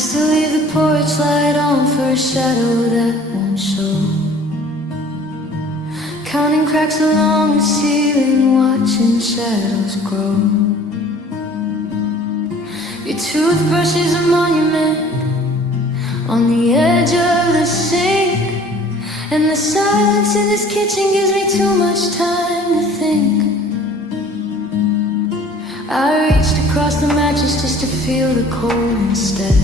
still leave the porch light on for a shadow that won't show. Counting cracks along the ceiling, watching shadows grow. Your toothbrush is a monument on the edge of the sink, and the silence in this kitchen gives me too much time to think. I reached across the mattress just to feel the cold instead.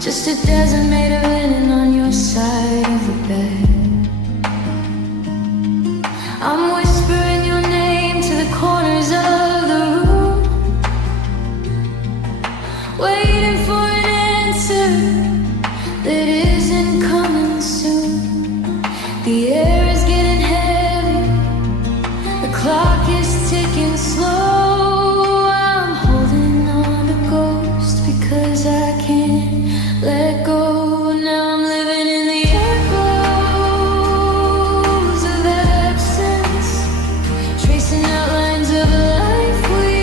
Just a desert made of linen on your side of the bed. I'm whispering your name to the corners of the room, waiting for an answer that isn't coming soon. The air is getting heavy, the clock is ticking slow. I'm holding on to ghosts because I can't let go. Now I'm living in the echoes of absence, tracing outlines of a life we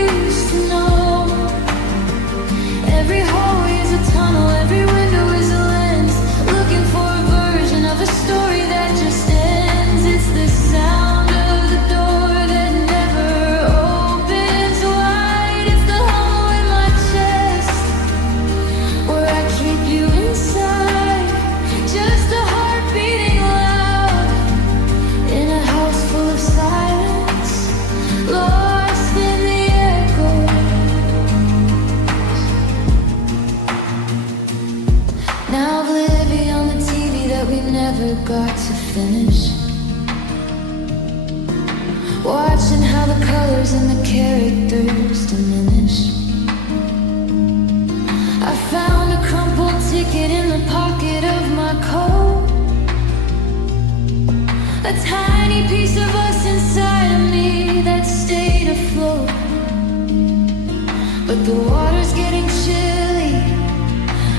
used to know. Every hallway is a tunnel, every window is a lens, looking for a version of a story that just ends. It's the sound of the door that never opens wide. It's the hollow in my chest where I keep you inside. Just a heart beating loud in a house full of silence, lost in the echo. Now oblivion on the TV that we never got to finish, watching how the colors and the characters diminish. I found a crumpled ticket in the pocket of my coat, a tiny piece of us inside of me that stayed afloat. But the water's getting chilly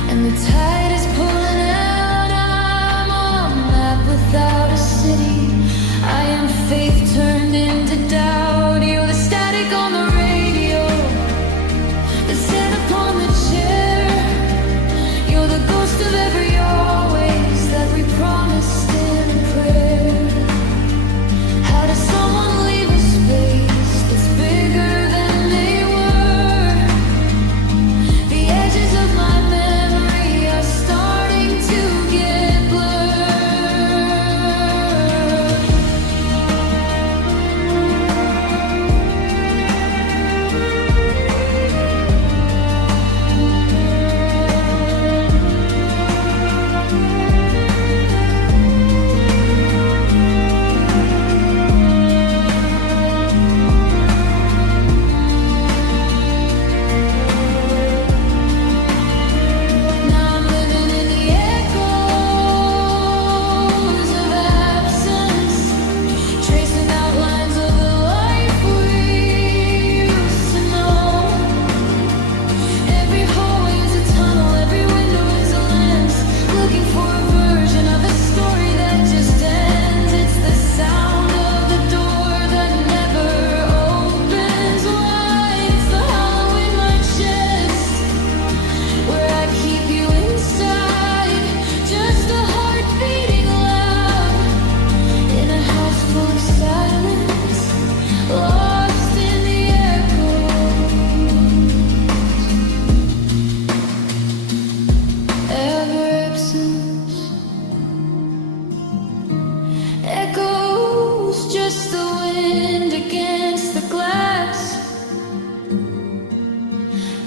and the tide is pulling out. I'm on a map without a city. I am faith turned into doubt. You're the static on the radio, the set upon the chair. You're the ghost of every always that we promised in a prayer. How does someone leave a space that's bigger than they were? The edges of my memory are starting to get blurred. Now I'm living in the echoes of absence, tracing outlines of the life we used to know. Every hallway is a tunnel, every window is a lens, looking for a version of a story that just ends. It's the sound of the door that never opens wide. It's the hollow in my chest where I keep you inside. Just a heart beating loud in a house full of silence, lost in the echoes. Ever absence, echoes, just the wind against the glass.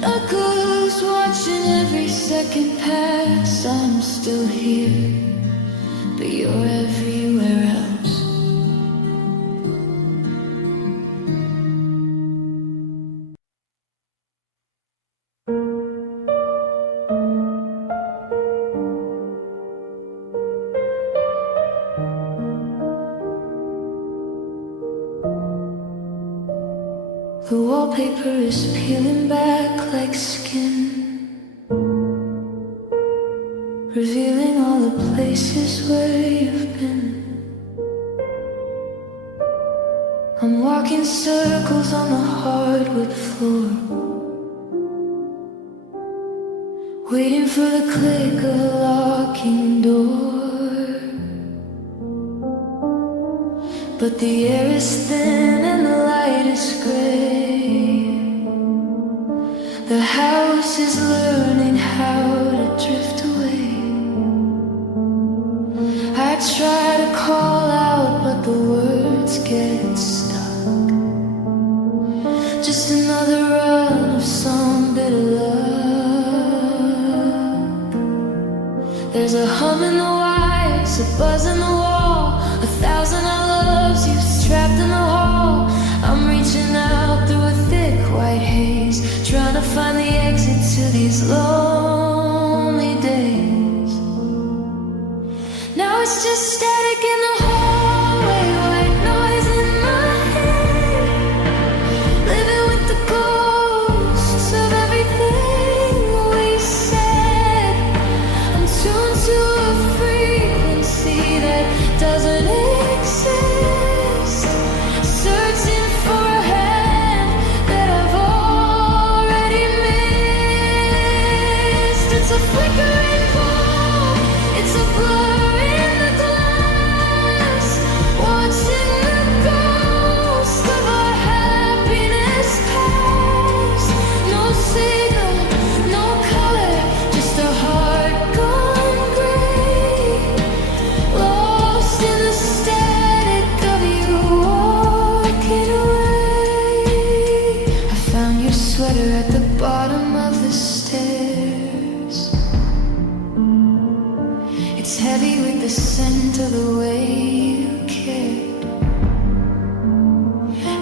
A ghost watching every second pass. I'm still here, but you're everywhere else. The wallpaper is peeling back like skin, revealing all the places where you've been. I'm walking circles on the hardwood floor, waiting for the click of a locking door. But the air is thin and the light is gray. The house is learning how to drift away. I try to call out, but the words get stuck. Just another run of some bitter luck. There's a hum in the wires, a buzz in the wall, 1,000 I loves you trapped in the hall. I'm reaching out through a thick white haze, trying to find the exit to these lonely days. Now it's just static in the hallway, white noise in my head, living with the ghosts of everything we said. I'm tuned to a frequency that doesn't exist, searching for a hand that I've already missed. It's a flickering bulb, it's a blur in the glass, watching the ghost of our happiness pass. No signal, no color, just a heart gone gray, lost in the static of you walking away. I found your sweater at the bottom of the stairs. It's heavy with the scent of the way you cared.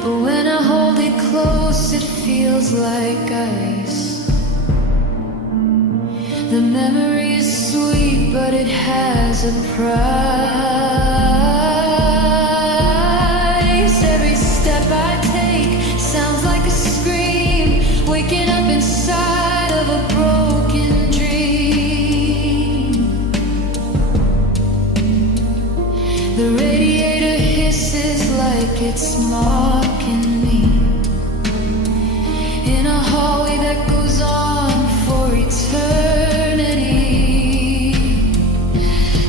But when I hold it close, it feels like ice. The memory is sweet, but it has a price. Every step I take sounds like a scream, waking up inside of a broken dream. The radiator hisses like it's mocking me, in a hallway that goes on for eternity.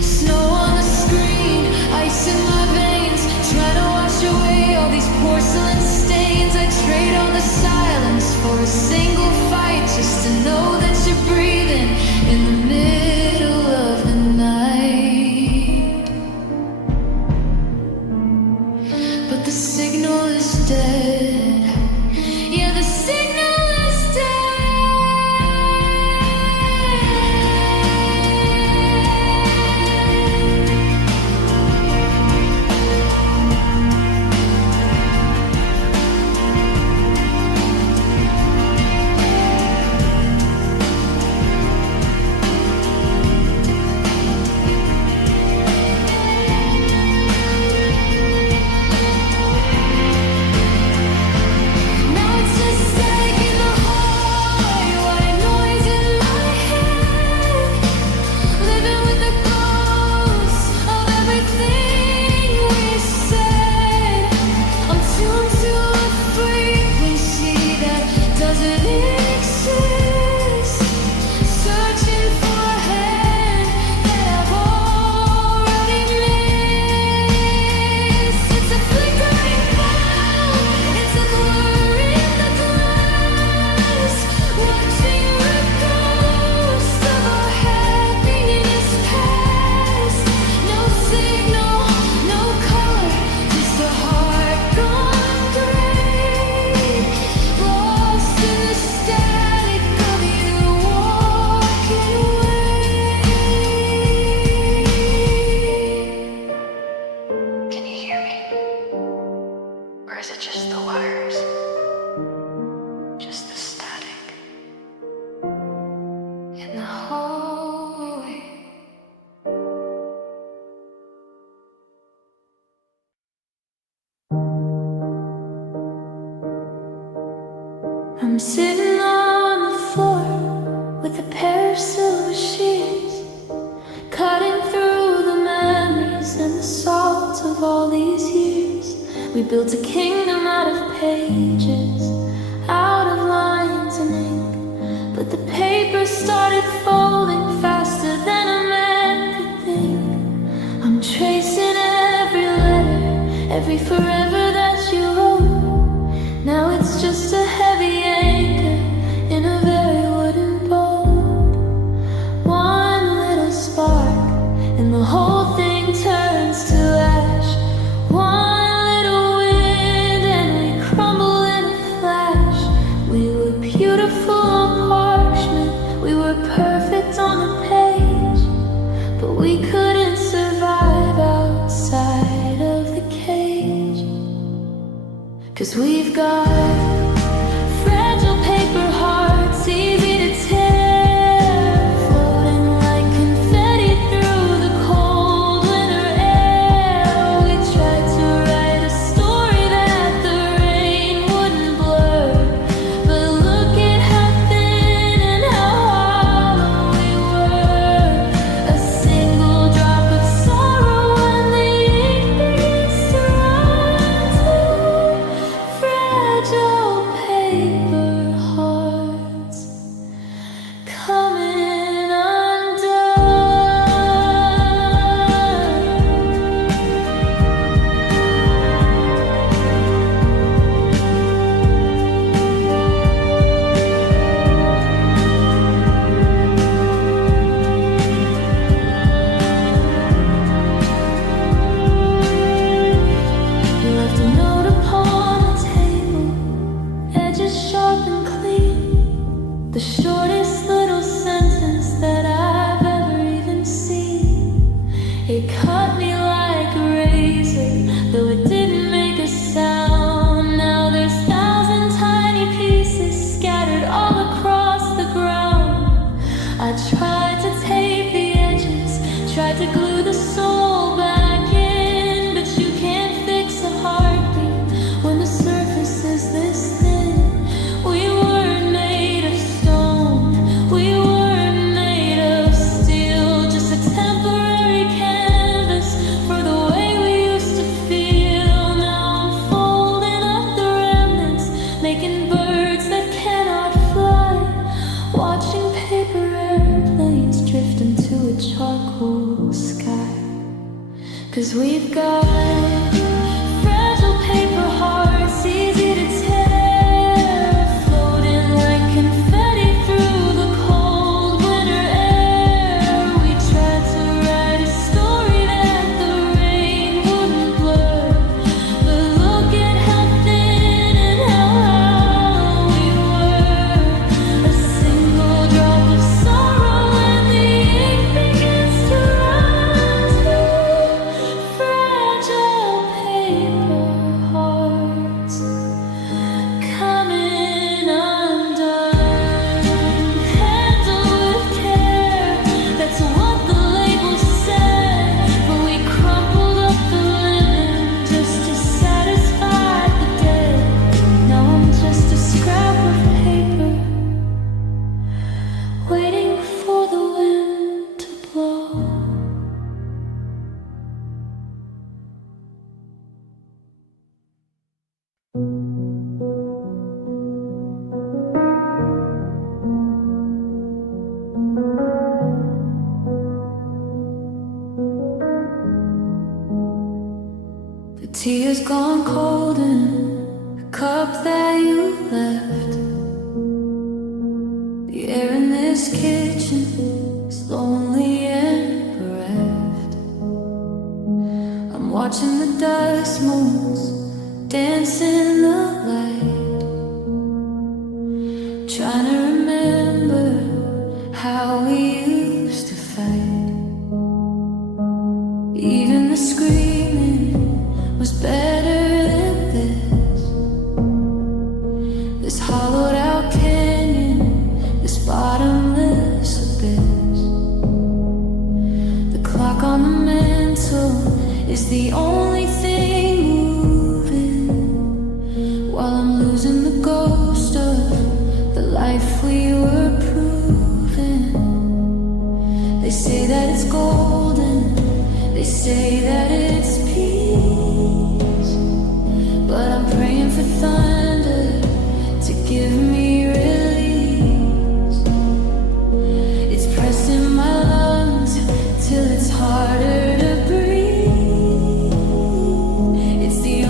Snow on the screen, ice in my veins, trying to wash away all these porcelain stains. I trade all the silence for a single fight, just to know that you're breathing in the middle of the night. But the signal is dead. Yeah, the signal is now it's just static in the hallway, white noise in my head, living with the ghosts of everything we said. I'm tuned to a frequency that doesn't exist, searching for a hand that I've already missed. It's a flickering bulb, it's a blur in the glass, watching the ghost of our happiness pass. No signal, no color, just a heart gone gray, lost in the static of you walking away. Can you hear me? Or is it just the wires? Just the static in the hallway. I'm sitting on the floor with a pair of silver shears, cutting through the memories and the salt of all these years. We built a kingdom out of pages, out of lines and ink, but the paper started falling. every forever that you wrote. Now it's just a heavy anchor in a very wooden boat. One little spark and the whole thing turns to ash. One little wind and we crumble in a flash. We were beautiful on parchment, we were perfect on the page, but we couldn't survive outside of the cage. 'Cause we've got fragile paper hearts, easy to tear, floating like confetti through the cold winter air. We tried to write a story that the rain wouldn't blur, but look at how thin and how hollow we were. A single drop of sorrow when the ink begins to run too. Fragile paper hearts coming You left a note upon the table, edges sharp and clean. The shortest little sentence that I've ever even seen. It cut me like a razor, though it didn't make a sound. Now there's 1,000 tiny pieces scattered all across the ground. I tried to tape the edges, tried to glue the soul back in, but you can't fix a heartbeat when the surface is this thin. We weren't made of stone, we weren't made of steel, just a temporary canvas for the way we used to feel. Now I'm folding up the remnants, making birds that cannot fly, watching paper airplanes drift into a charcoal sky. 'Cause we've got fragile paper hearts, easy to tear, floating like confetti through the cold winter air. We tried to write a story that the rain wouldn't blur, but look at how thin and how hollow we were. A single drop of sorrow when the ink begins to run too. Fragile paper hearts coming undone. Handle with care, that's what the label said, but we crumpled up the living just to satisfy the dead. Now I'm just a scrap of paper, waiting for the wind to blow. The tears gone cold in the cup that you left. The air in this kitchen is lonely and bereft. I'm watching the dust motes dance in the light, trying to remember how we used to fight. Even the screaming was better than this. This hollowed out canyon, this bottomless abyss. The clock on the mantle is the only thing moving, while I'm losing the ghost of the life we were proving. They say that it's golden, they say that it's peace, but I'm praying for thunder to give me release. It's pressed in my lungs till it's harder to breathe. It's the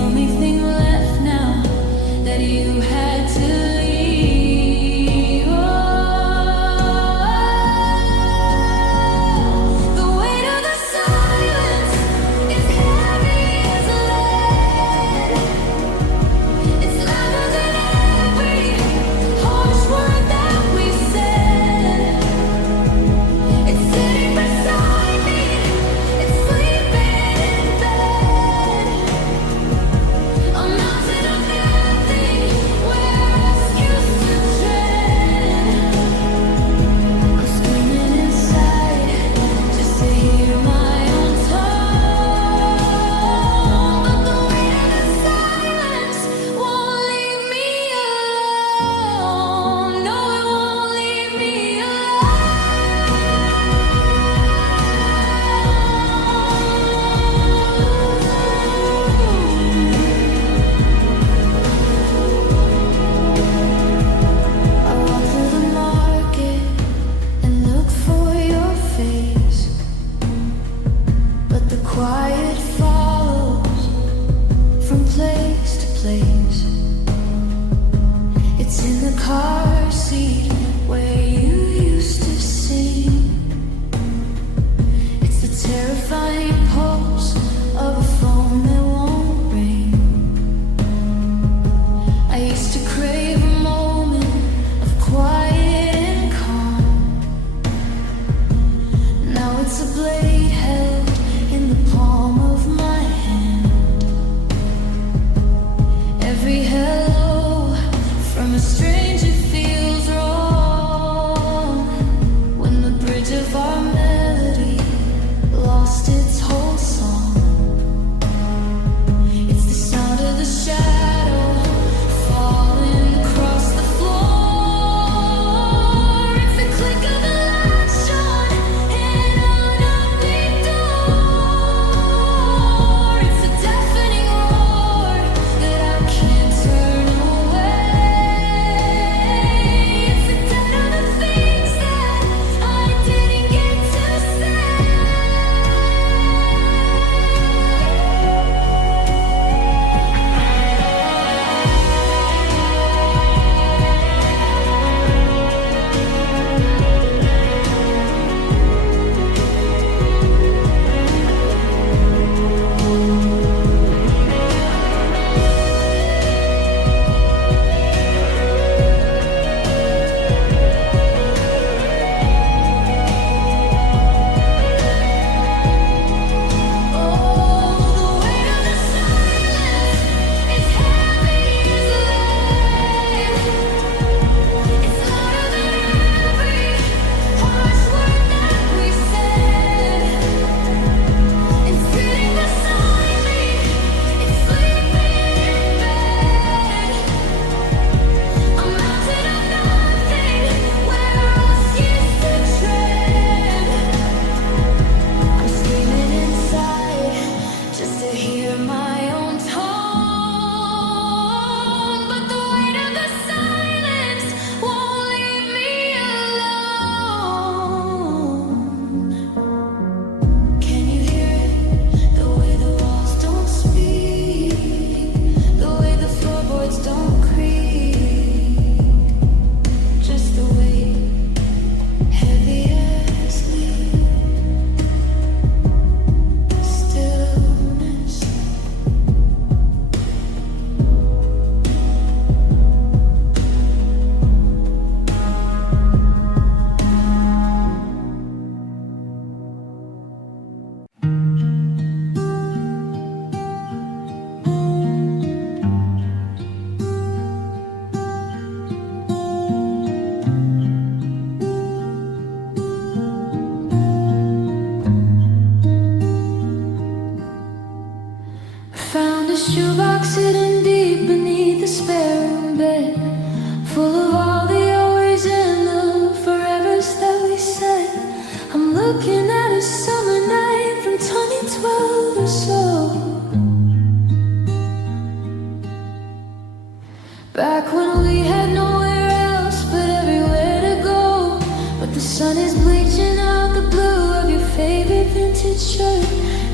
shirt,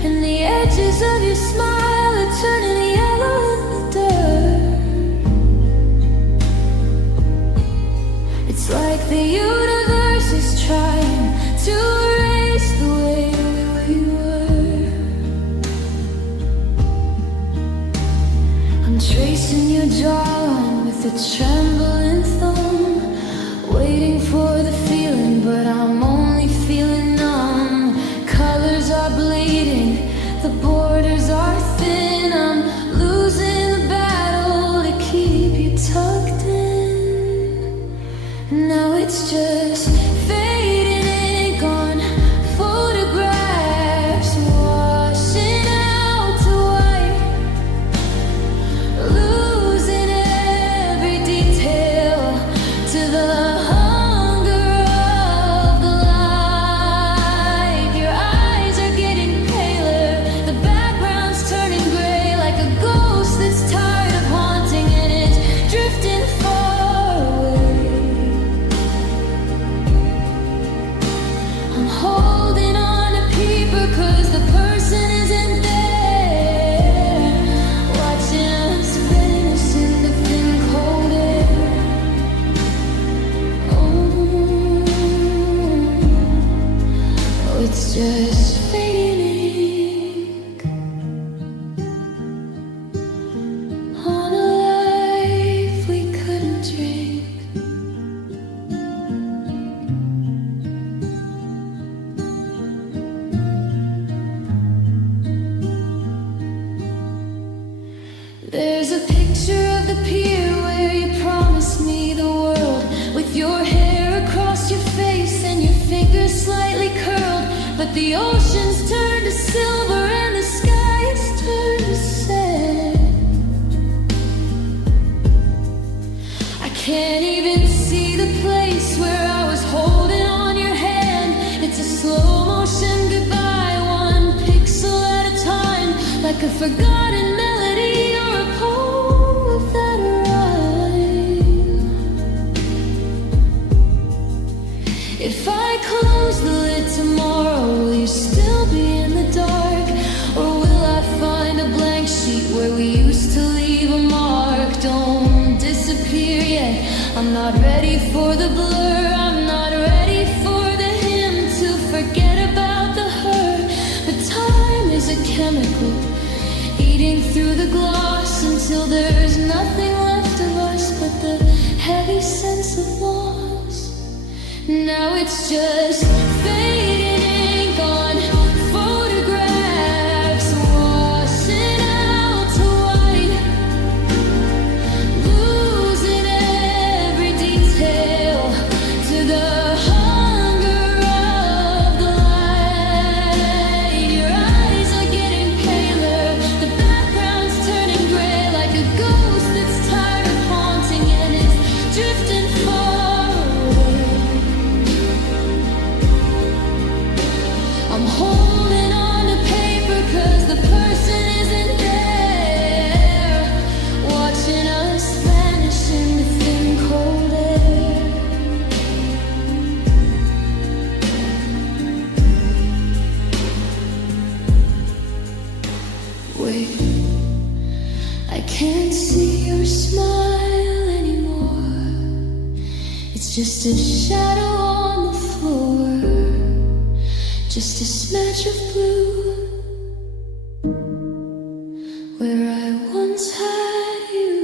and the edges of your smile are turning yellow in the dirt. It's like the universe is trying to erase the way we were. I'm tracing your jawline with a trembling thumb, waiting for the feeling, but I'm only feeling numb. Colors are bleeding, the borders are thin. I'm losing the battle to keep you tucked in. Now it's just fading ink on photographs, washing out to white, losing every detail to the hunger of the light. Your eyes are getting paler, the background's turning gray, like a ghost that's tired of haunting, and it's drifting far away. I'm holding on to paper 'cause the person isn't there, watching us vanish in the thin cold air. Oh, it's just fading ink on a life we couldn't drink. There's a picture of the pier where you promised me the world, with your hair across your face and your fingers slightly curled. But the oceans turn to silver and the skies turn to sand. I can't even see the place where I was holding on your hand. It's a slow motion goodbye, one pixel at a time, like a forgotten melody or a poem without a rhyme. If I close the lid tomorrow, will you still be in the dark? Or will I find a blank sheet where we used to leave a mark? Don't disappear yet, I'm not ready for the blur. I'm not ready for the him to forget about the her. But time is a chemical, eating through the gloss until there's nothing left of us but the heavy sense of loss. Now it's just fading ink on photographs, washing out to white, losing every detail to the hunger of the light. Your eyes are getting paler, the background's turning gray, like a ghost that's tired of haunting and is drifting far away. I'm holding on to paper 'cause the person isn't there, watching us vanish in the thin cold air. Wait, I can't see your smile anymore. It's just a shadow on the floor, just a smatch of blue where I once had you.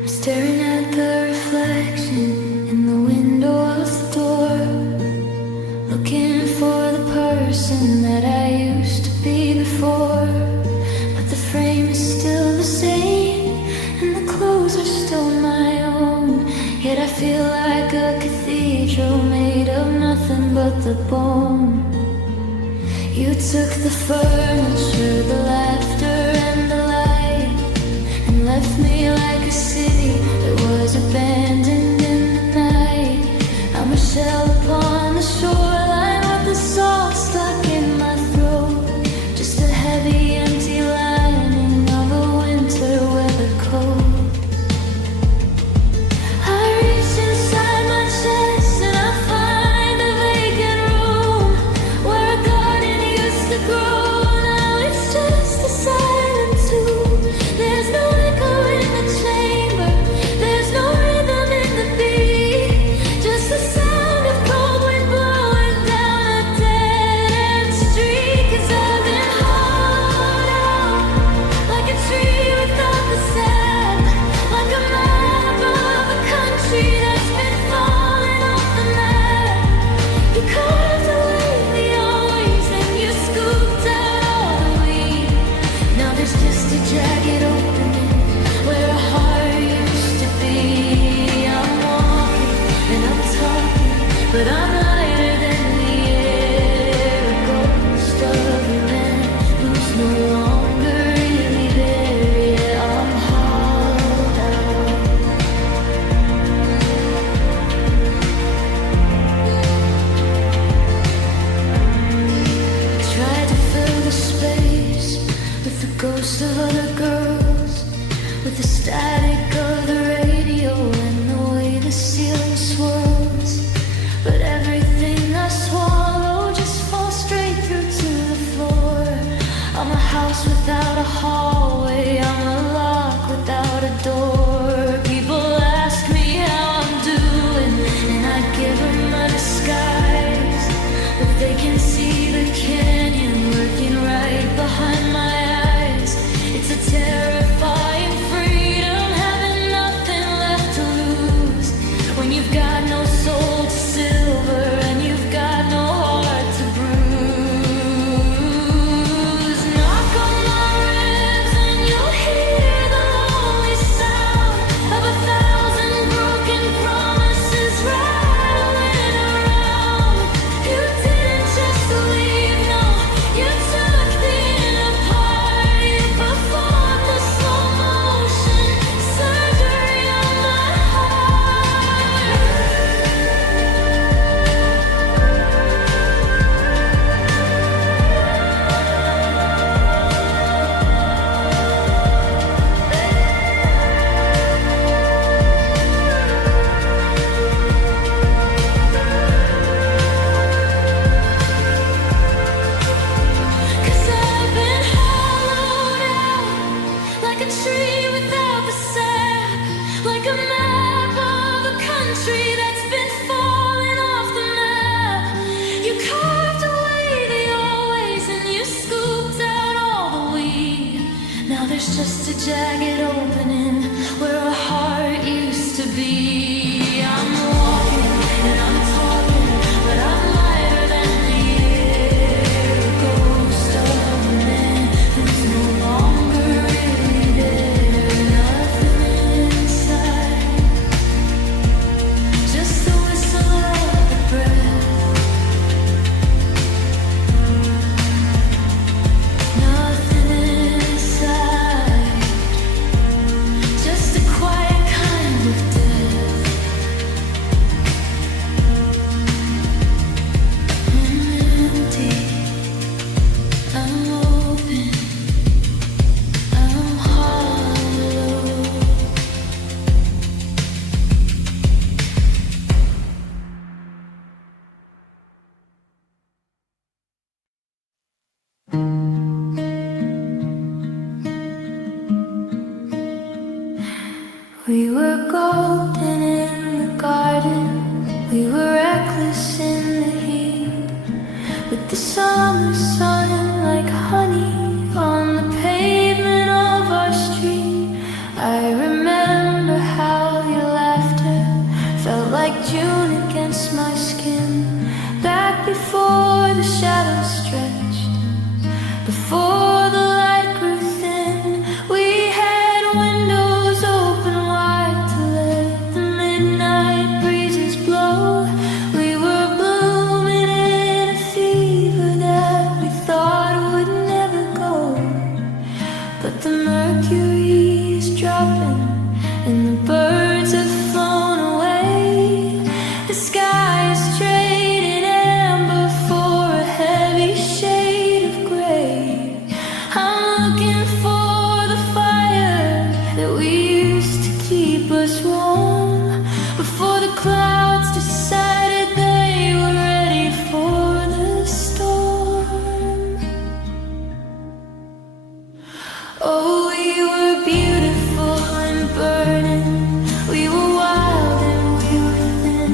I'm staring at the reflection in the window of the door, looking for the person that I used to be before. But the frame is still the same and the clothes are still my own. Yet I feel like a cathedral made of nothing but the bone. You took the furniture, the laughter and the light, and left me like a city that was abandoned in the night. I'm a shell upon the shoreline with the salt stuck in my throat. but I'm lighter than the air. A ghost of a man who's no longer really there. Yeah, I'm hauled out. Tried to fill the space with the ghosts of other girls, with the static of the radio and the way the ceiling swirls. But everything I swallow just falls straight through to the floor. I'm a house without a hallway, I'm a lock without a door. People ask me how I'm doing, and I give them a disguise, but they can see the canyon lurking right behind my eyes. It's a terrifying freedom, having nothing left to lose. When you've got no soul to silver and you've got no heart to bruise. Knock on my ribs and you'll hear the lonely sound of 1,000 broken promises rattling around. You didn't just leave, no, you took the inner part. You performed the slow motion surgery on my heart. Cause I've been hollowed out, like a tree without the sap, like a map of a country that's been falling off the map. You carved away the always and you scooped out all the we. Now there's just a jagged opening where a heart used to be. I'm walking and I'm talking, but I'm lighter than the air. A ghost of a man who's no longer really there. Nothing inside, just the whistle of the breath. Nothing inside, just a quiet kind of death. I'm empty, I'm open, I'm hollow. We were golden in the garden, we were reckless in the heat, with the summer sun like honey on the pavement of our street. I remember how your laughter felt like June against my skin, back before the shadows stretched, before the light grew thin. We had windows open wide to let the midnight breezes blow. We were blooming in a fever that we thought would never go. But the mercury is dropping and the birds have flown away. The sky is trading amber for a heavy shade of gray. I'm looking for the fire that we used to keep us warm, before the clouds decided they were ready for the storm. Oh, we were beautiful and burning, we were wild and we were thin.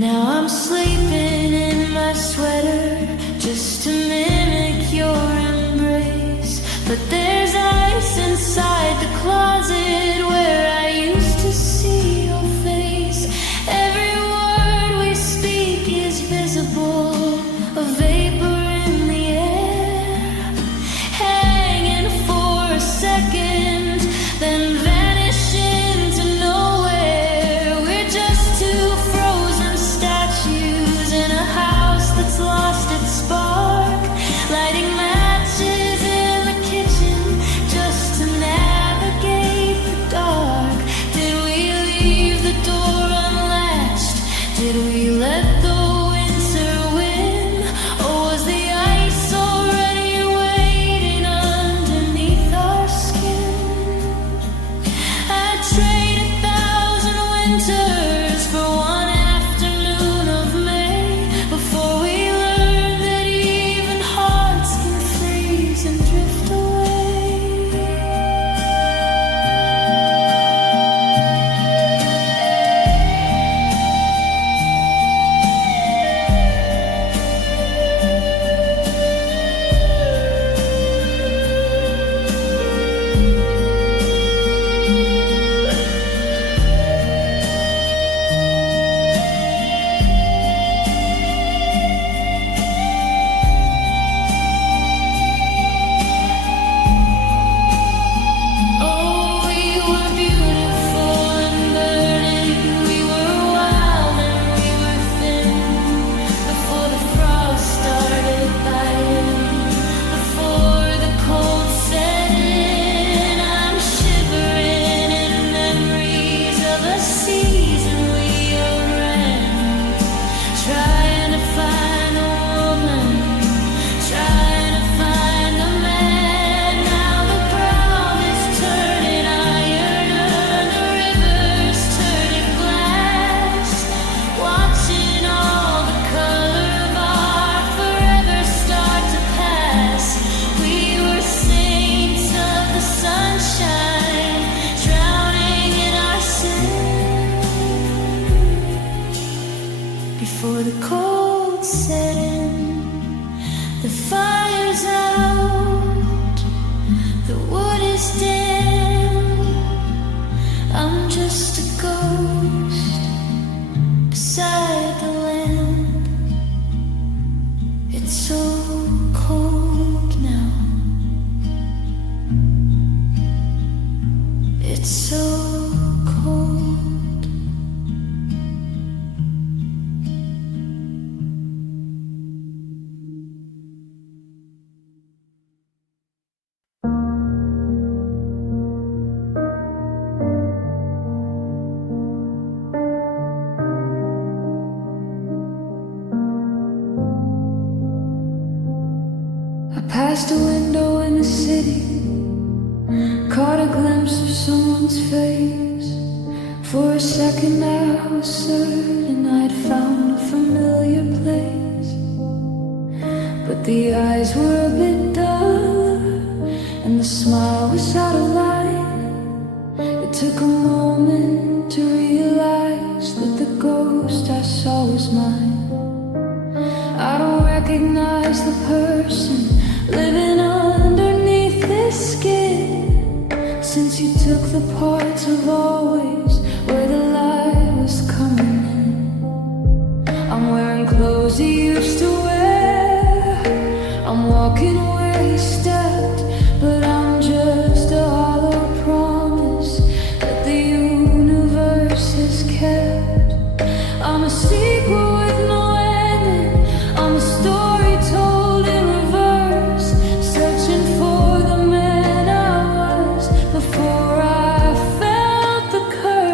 Now I'm sleeping in my sweater just to mimic your embrace. But there's ice inside the closet where I used to see your face. Every word we speak is visible, a vapor in the air, hanging for a second, then vanish into nowhere. We're just two frozen statues in a house that's lost its spark, lighting matches in the kitchen just to navigate the dark. Did we leave the door unlatched? Did we let the winter win? Or was the ice already waiting underneath our skin? I'd trade 1,000 winters for one afternoon of May before we learn that even hearts can freeze and drift away. Oh, we were beautiful and burning, we were wild and we were thin. Before the frost started biting, before the cold set in, I'm shivering in memories of a season we outran. Trying to find a woman, trying to find a man. Now the ground is turning iron and the river's turning glass. Watching all the color of our forever start to pass. We were saints of the sunshine, drowning in our sin. Before the cold set in, the fire's out, the wood is dim. I'm just a ghost beside the land. It's so cold now. It's so cold. I passed a window in the city, caught a glimpse of someone's face. For a second I was certain I'd found a familiar place. But the eyes were a bit duller, and the smile was out of line. It took a moment to realize that the ghost I saw was mine. I don't recognize the person living underneath this skin, since you took the parts of always where the light was coming in. I'm wearing clothes he used to wear, I'm walking where he stepped, but I'm just a hollow promise that the universe has kept. I'm a sequel with no ending, I'm a story told in reverse, searching for the man I was before I felt the curse.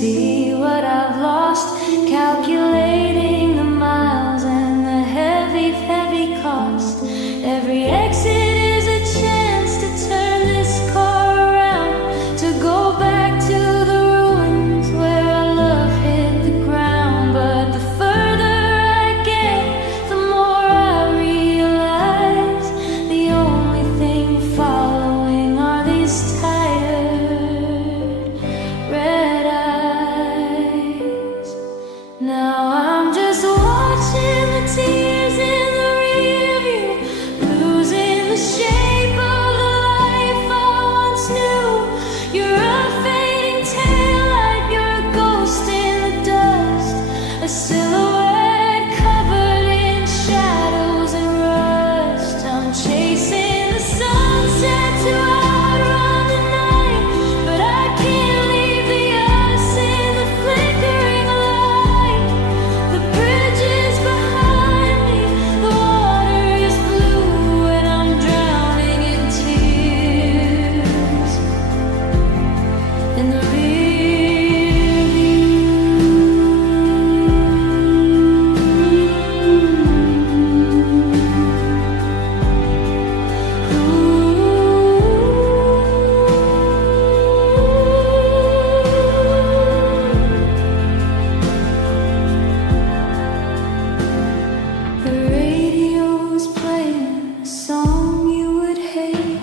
see what I've lost, calculating the miles and the heavy, heavy cost. Every exit is a chance to turn this car around, to go back to the ruins where our love hit the ground. But the further I get, the more I realize the only thing following are these tired red eyes. Now I'm just watching the tears in the rearview, losing the shape of the life I once knew. You're a fading taillight, you're a ghost in the dust, a silhouette covered in shadows and rust. I'm chasing the sunset to outrun the night, but I can't leave the us in the flickering light. The bridge is behind me, the water is blue, and I'm drowning in tears in the The radio's playing a song you would hate,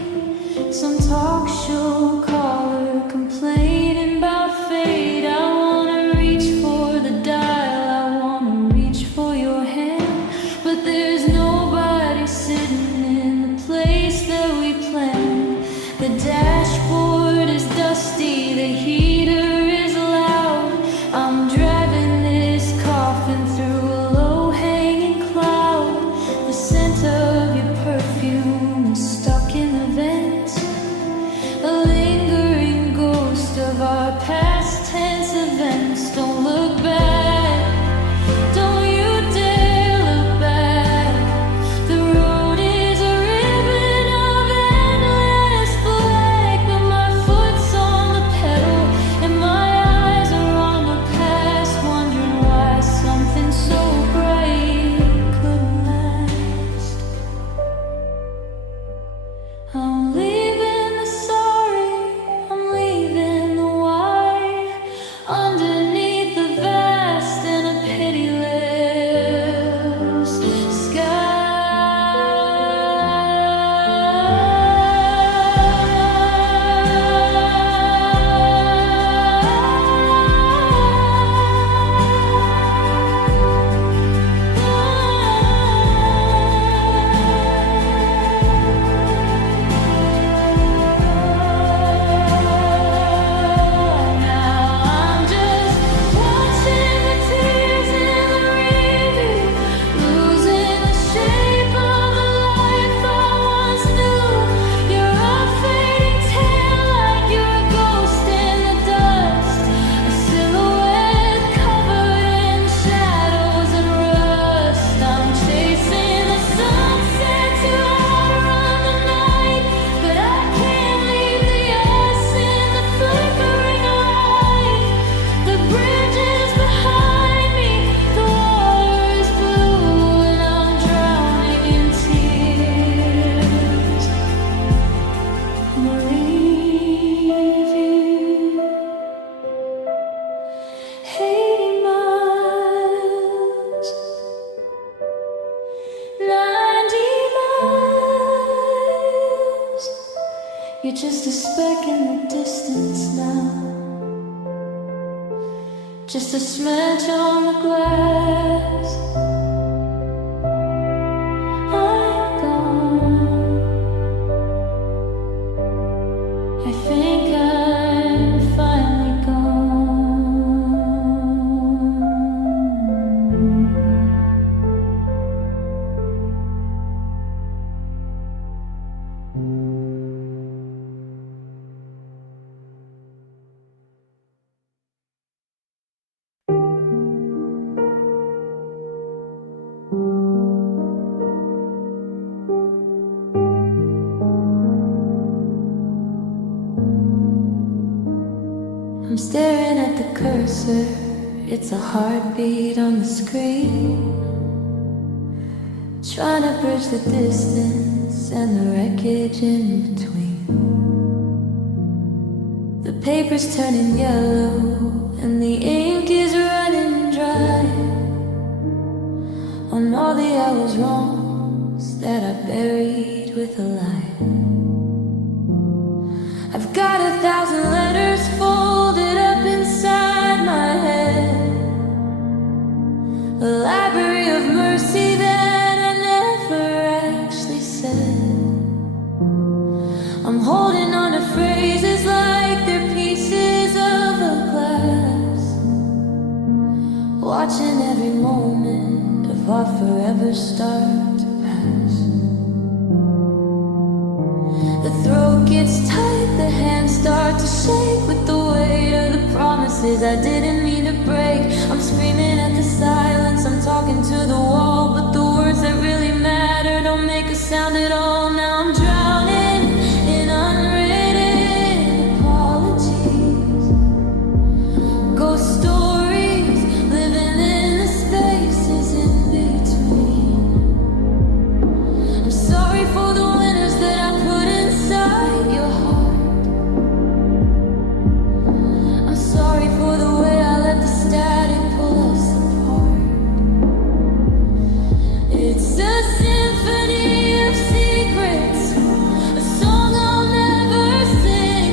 some talk show caller complaining about fate. I wanna reach for the dial, I wanna reach for your hand, but there's nobody sitting in the place that we planned. The dashboard is dusty, the heater is loud. I'm driving this coffin through a low-hanging cloud. The scent of your perfume is stuck in the vents, a lingering ghost of our past tense events. Don't look back, don't you dare look back. The road is a ribbon of endless black, but my foot's on the pedal and my eyes are on the past, wondering why something so bright couldn't last. I'm leaving the sorry, I'm leaving the why, underneath the vast and a pitiless Now I'm just watching the tears in the rearview, losing the shape of the life I once knew. You're a fading taillight, you're a ghost in the dust, a silhouette covered in shadows and rust. I'm chasing the sunset to outrun the night, but I can't leave the us in the flickering light. The bridge is behind me, the water is blue, and I'm drowning in tears. Rearview, 80 miles, 90 miles. You're just a speck in the distance now, just a smudge on the glass. I'm gone, I think I'm finally gone. I'm staring at the cursor, it's a heartbeat on the screen. Trying to bridge the distance and the wreckage in between. The paper's turning yellow and the ink is running dry on all the hours wrongs that I buried with a lie. I've got 1,000 letters folded up inside my head, a library of mercy that I never actually said. I'm holding on to phrases like they're pieces of a glass, watching every moment of our forever start to pass. The throat gets tight, the hands start to shake with the weight of the promises I didn't mean to break. I'm screaming at the silence, I'm talking to the wall, but the words that really matter don't make a sound at all. Now I'm drowning in unwritten apologies, ghost stories living in the spaces in between. I'm sorry for the winners that I put inside your heart. I'm sorry for the way I let the static pull us apart. It's a symphony of secrets, a song I'll never sing,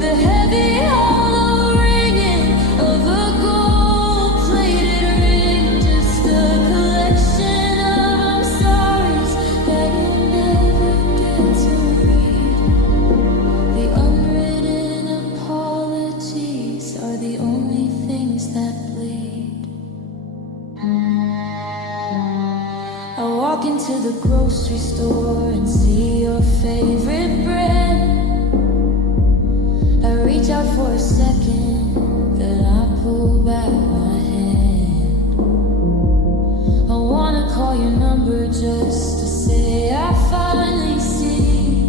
the heavy hollow ringing of a gold-plated ring, just a collection of I'm sorry's that you never get to read. The unwritten apologies are the only things that bleed. I walk into the grocery store and see your favorite bread. I reach out for a second, then I pull back my hand. I wanna call your number just to say I finally see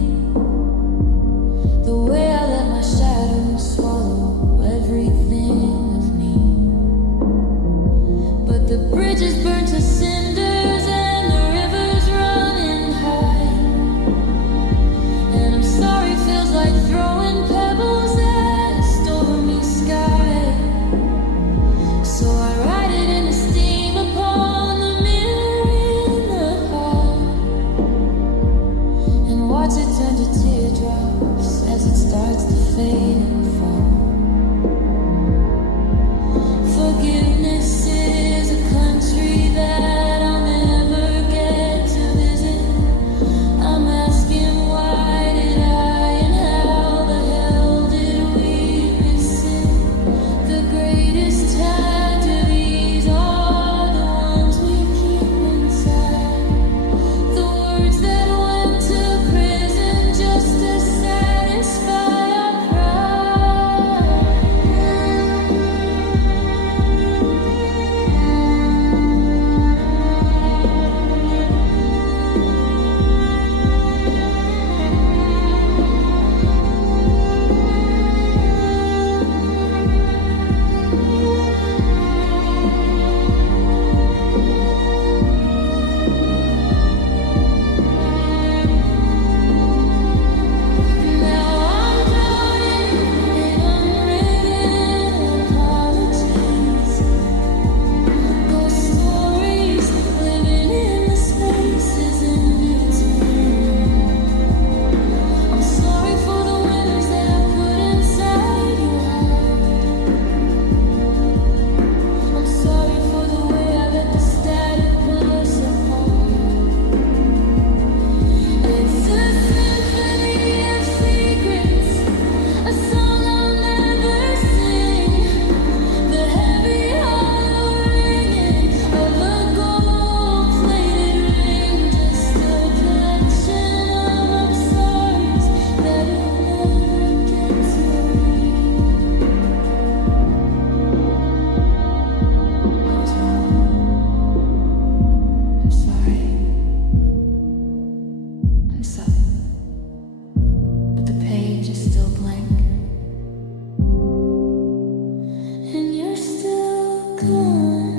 the way I let my shadow swallow everything of me. But the bridge is burnt to cinders and the river's running high, and I'm sorry feels like throwing pebbles at a stormy sky. So I write it in the steam upon the mirror in the hall. gone.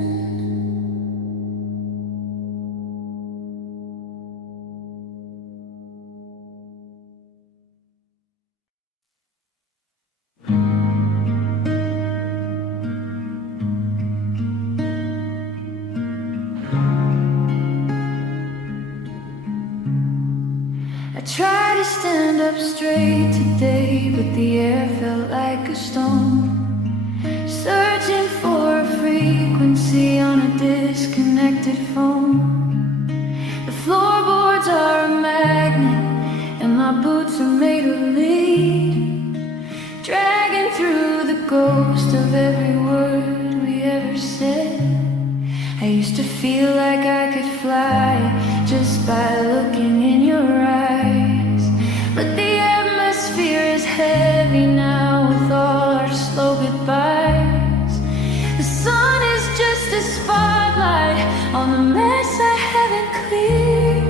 I tried to stand up straight today, but the air felt like a stone. Searching for a frequency on a disconnected phone. The floorboards are a magnet, and my boots are made of lead, dragging through the ghost of every word we ever said. I used to feel like I could fly just by looking in your eyes, but the atmosphere is heavy now with all our slow goodbyes. The sun is just a spotlight on the mess I haven't cleared.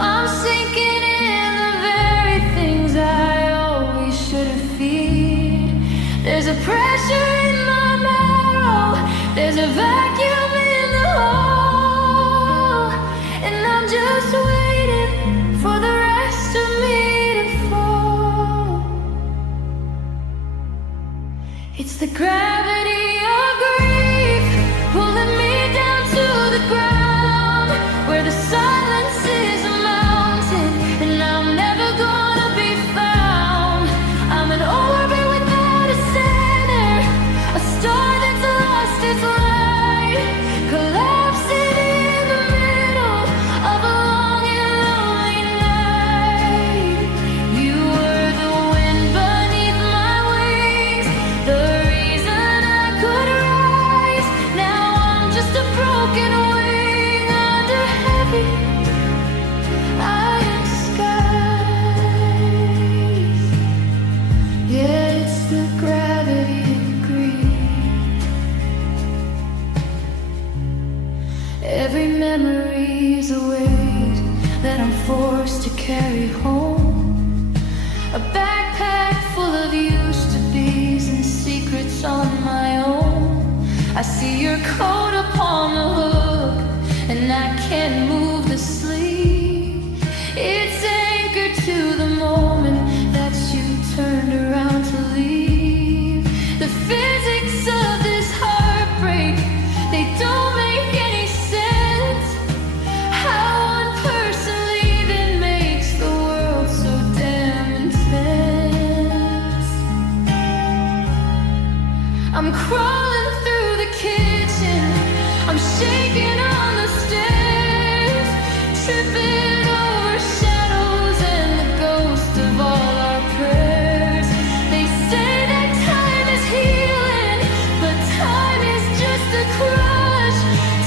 I'm sinking in the very things I always should have feared. There's a pressure in my marrow, there's a vacuum in the hole, and I'm just waiting for the rest of me to fall. It's the gravity of grief pulling me down to the ground, where the silence is a mountain and I'm never gonna be found. I'm an orbit without a center, a star that's lost its light, collapsing in the middle of a long and lonely night. You were the wind beneath my wings, the reason I could rise. Now I'm just a broken wing under heavy iron skies. Yeah, it's the gravity of grief. Every memory is a weight that I'm forced to carry home. A backpack full of used to be's and secrets on my own. I see your coat upon the hook, and I can't move the sleeve. It's anchored to the moment that you turned around to leave. The physics of this heartbreak, they don't make any sense. How one person leaving makes the world so damn intense. I'm crawling through the kitchen, I'm shaking on the stairs, tripping over shadows and the ghost of all our prayers. They say that time is healing, but time is just a crush,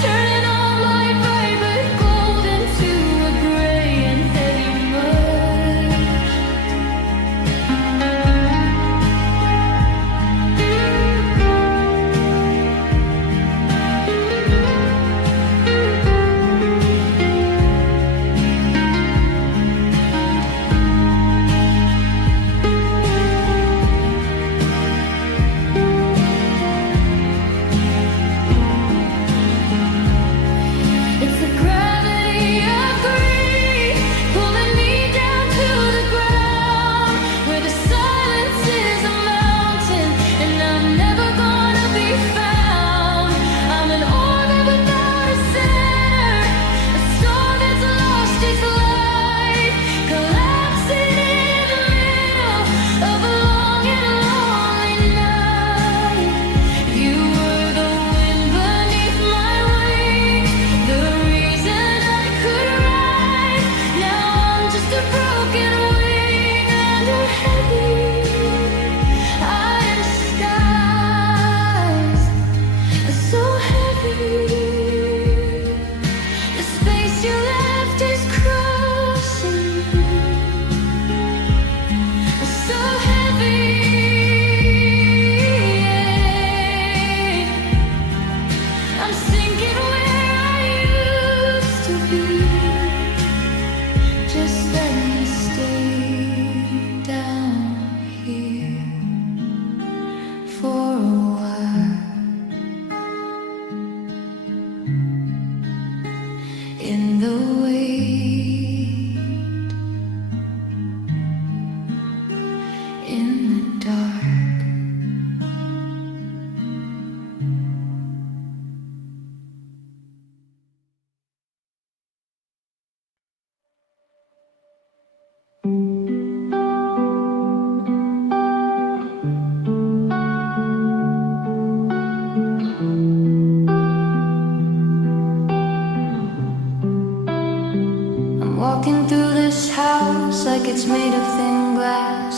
turning all my vibrant gold into a gray and heavy mush.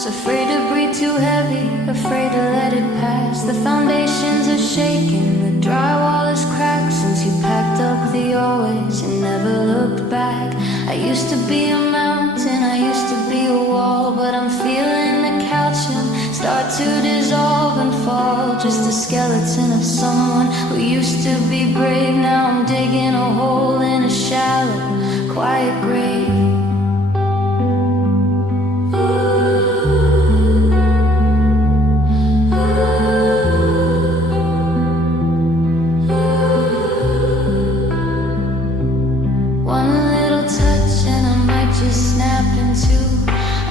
afraid to breathe too heavy, afraid to let it pass. The foundations are shaking, the drywall is cracked. Since you packed up the always and never looked back. I used to be a mountain, I used to be a wall, but I'm feeling the calcium start to dissolve and fall. Just a skeleton of someone who used to be brave. Now I'm digging a hole in a shallow, quiet grave.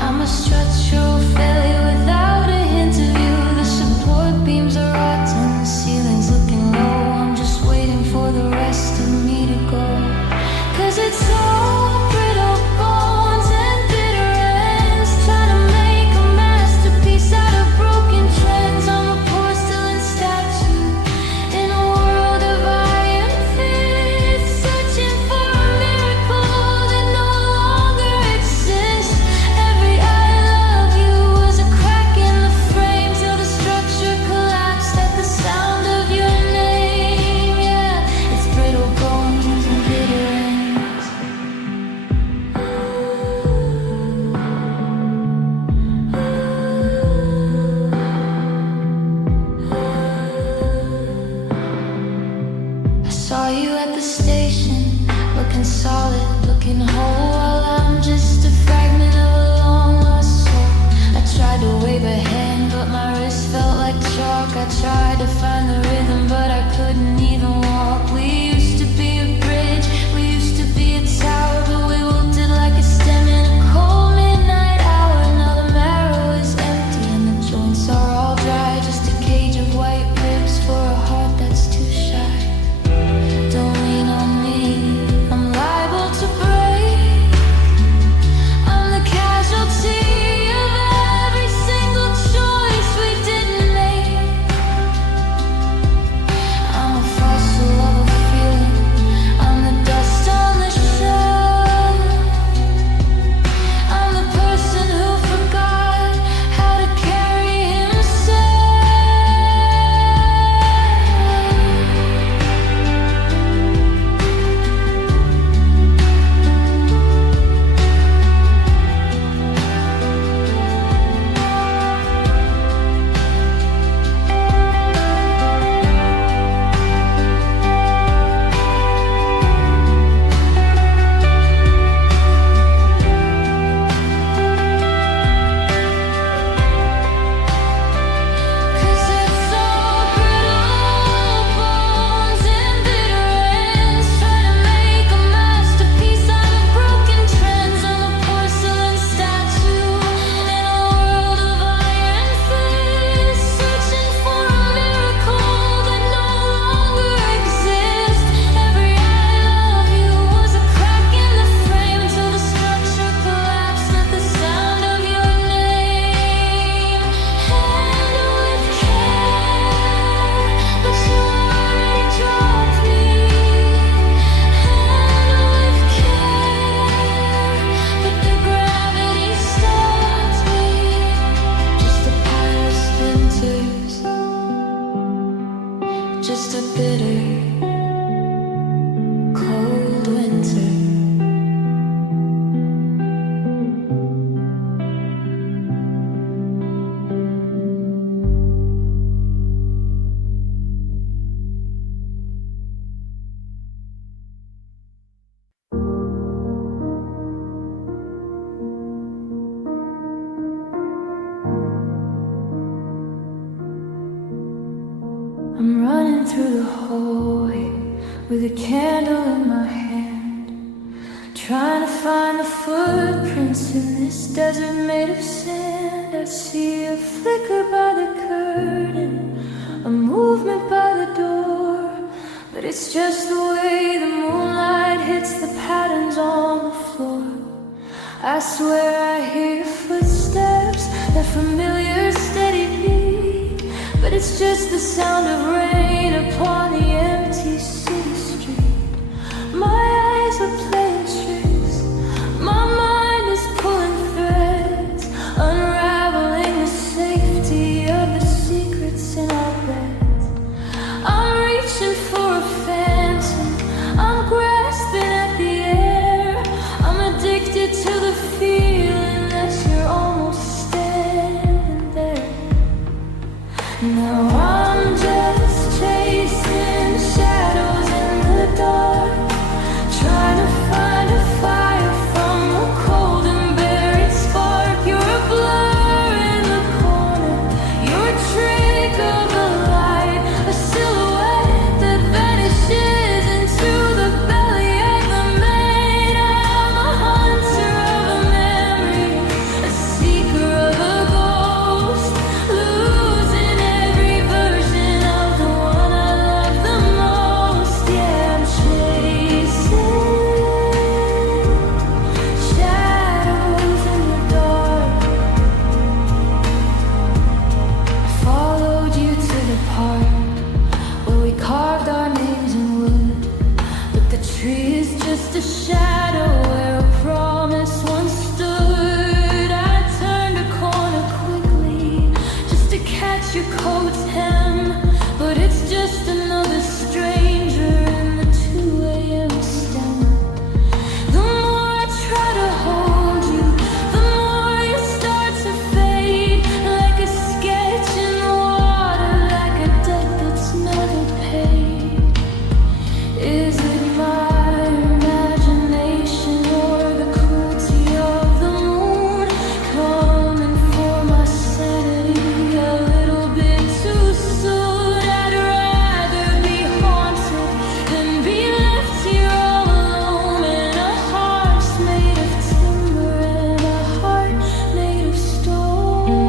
I'm a structural failure without a hint of you. The support beams are rotten, the ceiling's looking low. I'm just waiting for the rest of me to go. 'Cause it's all brittle bones and bitter ends, trying to make a masterpiece out of broken trends. I'm a porcelain statue in a world of iron fists, searching for a miracle that no longer exists. Every I love you was a crack in the frame till the structure collapsed at the sound of your name. Yeah, it's brittle bones and bitter ends. I saw you at the station, looking solid, looking whole, while I'm just a fragment of a long lost soul. I tried to wave a hand, but my wrist felt like chalk. I tried to find the rhythm, but I couldn't even walk. We used to be a bridge, we used to be a tower, but we wilted like a stem in a cold midnight hour. Now the marrow is empty and the joints are all dry, just a cage of white ribs for a heart that's too shy. Don't lean on me, I'm liable to break. I'm the casualty of every single choice we didn't make. I'm a fossil of a feeling, I'm the dust on the shelf. I'm the person who forgot how to carry himself. Cause it's all brittle bones and bitter ends, trying to make a masterpiece out of broken trends. I'm a porcelain statue in a world of iron fists, searching for a miracle that no longer exists. Every I love you was a crack in the frame till the structure collapsed at the sound of your name. Handle with care, but you already dropped me. Handle with care, but the gravity stopped me. Just a pile of splinters, just a bitter, cold winter. I'm running through the hallway with a candle in my hand, trying to find the footprints in this desert made of sand. I see a flicker by the curtain, a movement by the door, but it's just the way the moonlight hits the patterns on the floor. I swear I hear footsteps, that familiar steady beat, but it's just the sound of rain upon the empty city street. My eyes are playing tricks, my mind is pulling threads, unraveling I'm just chasing shadows in the dark, trying to find a fire from a cold and buried spark. You're a blur in the corner, you're a trick of a light, a silhouette that vanishes into the belly of the night. I'm a hunter of a memory, a seeker of a ghost, losing every version of the one I love the most. Yeah, I'm chasing shadows in the dark. I followed you to the park where we carved our names in wood, but the tree is just a shadow where a promise once stood. I turned a corner quickly just to catch your coat's hem, but it's just another stranger in the 2 a.m. stem. The more I try to hold you, the more you start to fade, like a sketch in the water, like a debt that's never paid. Is it my imagination or the cruelty of the moon coming for my sanity a little bit too soon? I'd rather be haunted than be left here all alone in a house made of timber and a heart made of stone.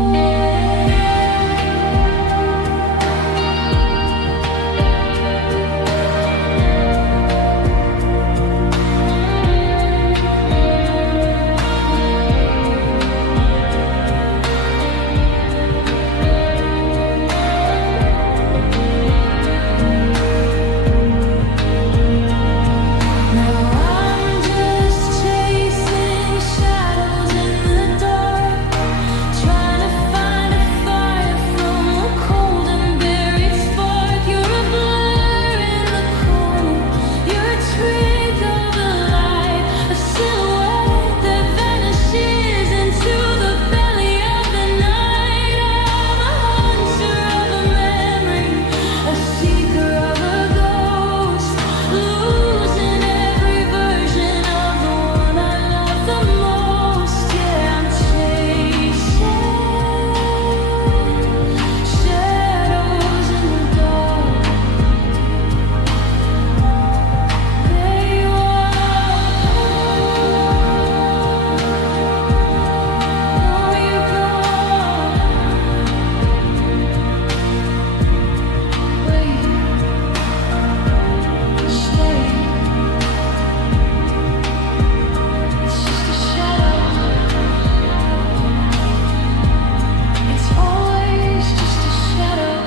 Now I'm just chasing shadows in the dark, trying to find a fire from a cold and buried spark. You're a blur in the corner, you're a trick of a light, a silhouette that vanishes into the belly of the night. I'm a hunter of a memory, a seeker of a ghost, losing every version of the one I love the most. Yeah, I'm chasing shadows in the dark. There you are. Now you're gone. Wait, stay. It's just a shadow. It's always just a shadow.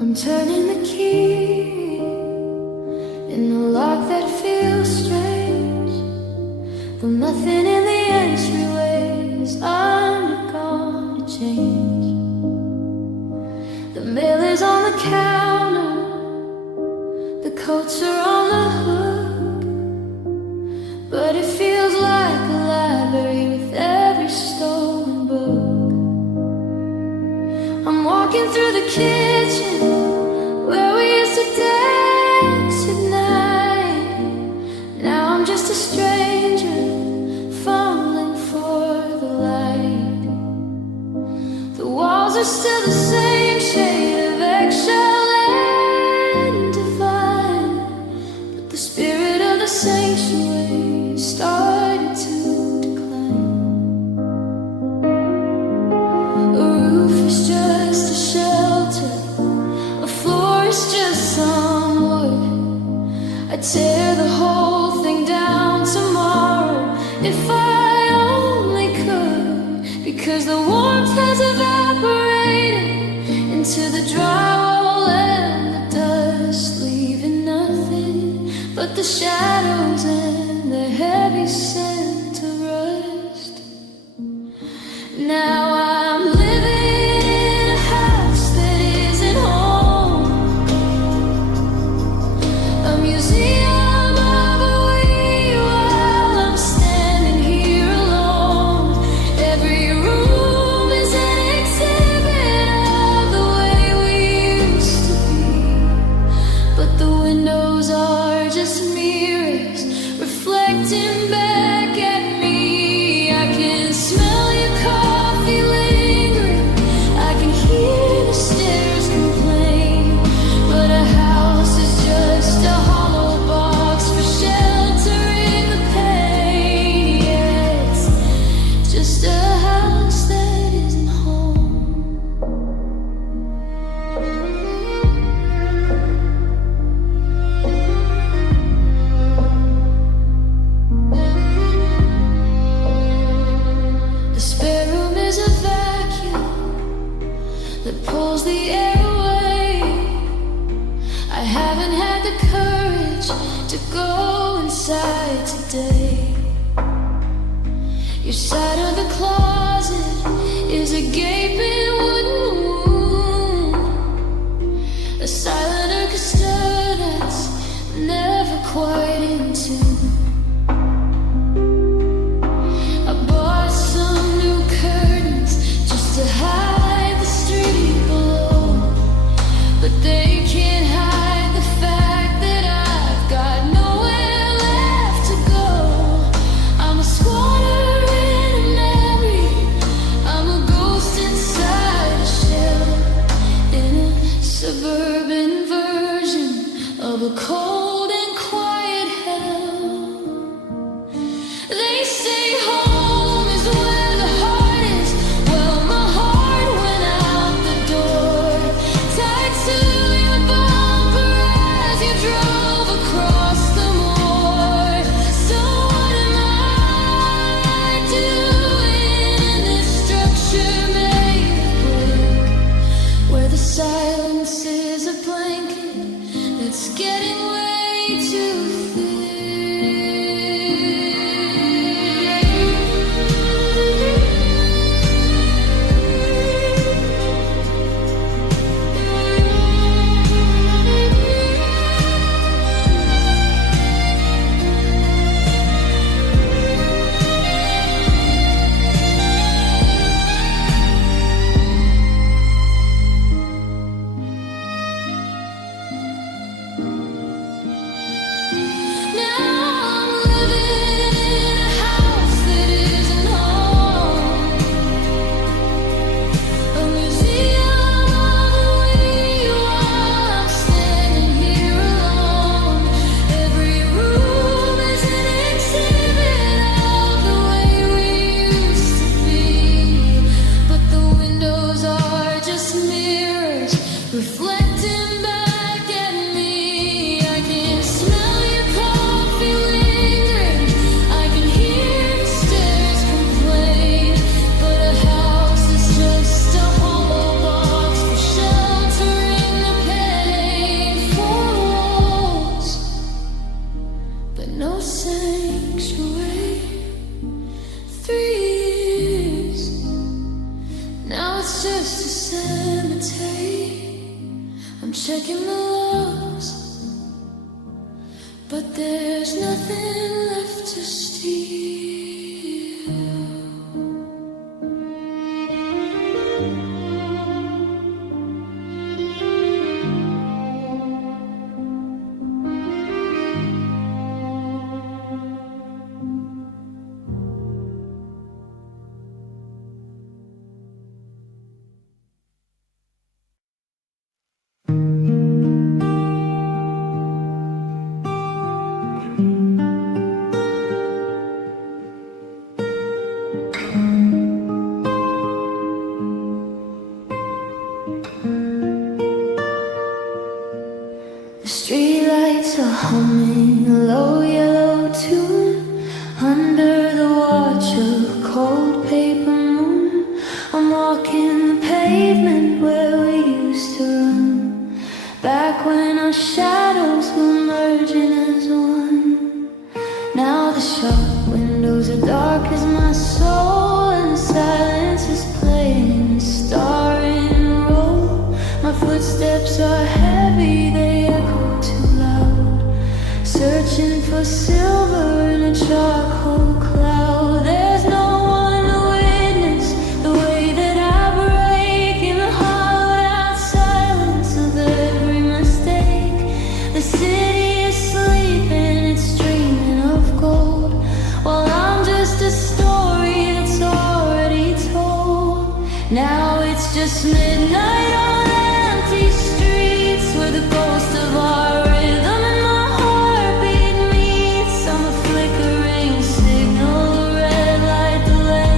I'm turning the key in the lock that feels strange, though nothing in the entryway has undergone a change. The mail is on the counter, the coats are on the hook, but it feels like a library with every stolen book. I'm walking through the kitchen where we used to dance at night. Now I'm just a stranger fumbling for the light. The walls are still the same shade of eggshell and divine, but the spirit of the sanctuary started to decline. A roof is just a shelter, a floor is just some wood. I'd tear the whole thing down tomorrow if I only could, because the warmth has evaporated into the drywall and the dust, leaving nothing but the shadows and the heavy scent of rust. Now I'm living in a house that isn't home, a museum of a we while I'm standing here alone. Every room is an exhibit of the way we used to be, but the windows are just mirrors reflecting back at me. I can smell your coffee lingering, I can hear the stairs complain, but a house is just a hollow box for sheltering the pain. Yeah, it's just a house that isn't home. The spare room is a vacuum that pulls the air away. I haven't had the courage to go inside today. Your side of the closet is a gaping wooden wound, a silent orchestra that's never quite in tune. I bought some new curtains just to hide the street below, but they can't hide the fact that I've got nowhere left to go. I'm a squatter in a memory, I'm a ghost inside a shell, in a suburban version of a cold and quiet hell. They say home is where the heart is. Well, my heart went out the door, tied to your bumper as you drove across the moor. So what am I doing in this structure made of brick, where the silence is a blanket that's getting way too thick? Reflecting back at me, I can smell your coffee lingering, I can hear the stairs complain, but a house is just a hollow box for sheltering the pain. Four walls, but no sanctuary. 3 years, now it's just a cemetery. I'm checking the logs, but there's nothing left to steal. Streetlights are humming a low yellow tune under the watch of a cold paper moon. I'm walking the pavement where we used to run, back when our shadows were merging as one. Now the shop windows are dark as my soul, and silence just midnight on empty streets where the ghost of our rhythm and my heartbeat meets. I'm a flickering signal, red light delay,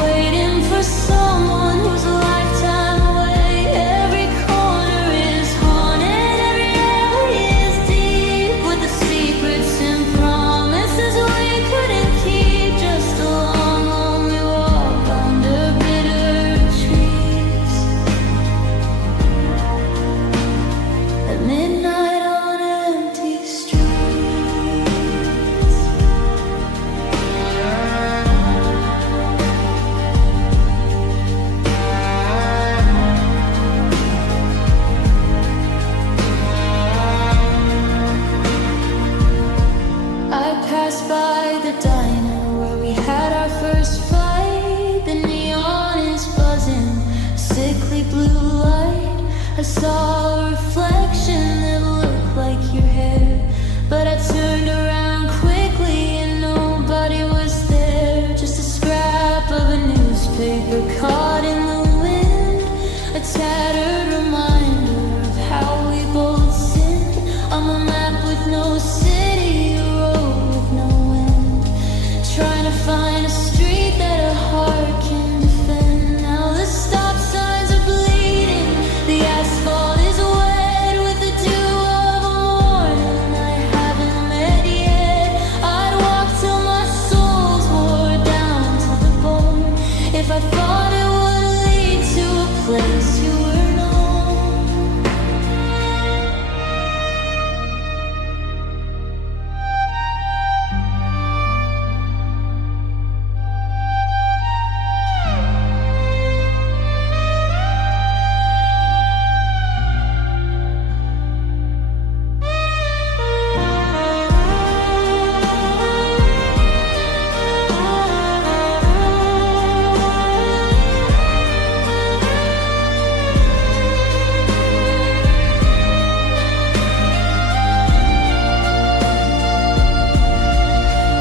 waiting for someone who's a lifetime away. Every corner is haunted, every alley is deep with the secrets and promises we couldn't keep. Just a long, lonely walk under bitter trees at midnight on empty streets. I passed by the diner where we had our first fight. The neon is buzzing, sickly blue light. I saw a reflection that looked like your hair, but I turned around quickly and nobody was there. Just a scrap of a newspaper caught in the wind, a tattered reminder of how we both sinned. I'm a map with no city, a road with no end, trying to find a street that a heart can defend. Now the stop signs are bleeding, the asphalt is wet with the dew of a morning I haven't met yet. I'd walk till my soul's wore down to the bone if I thought it would lead to a place you were known.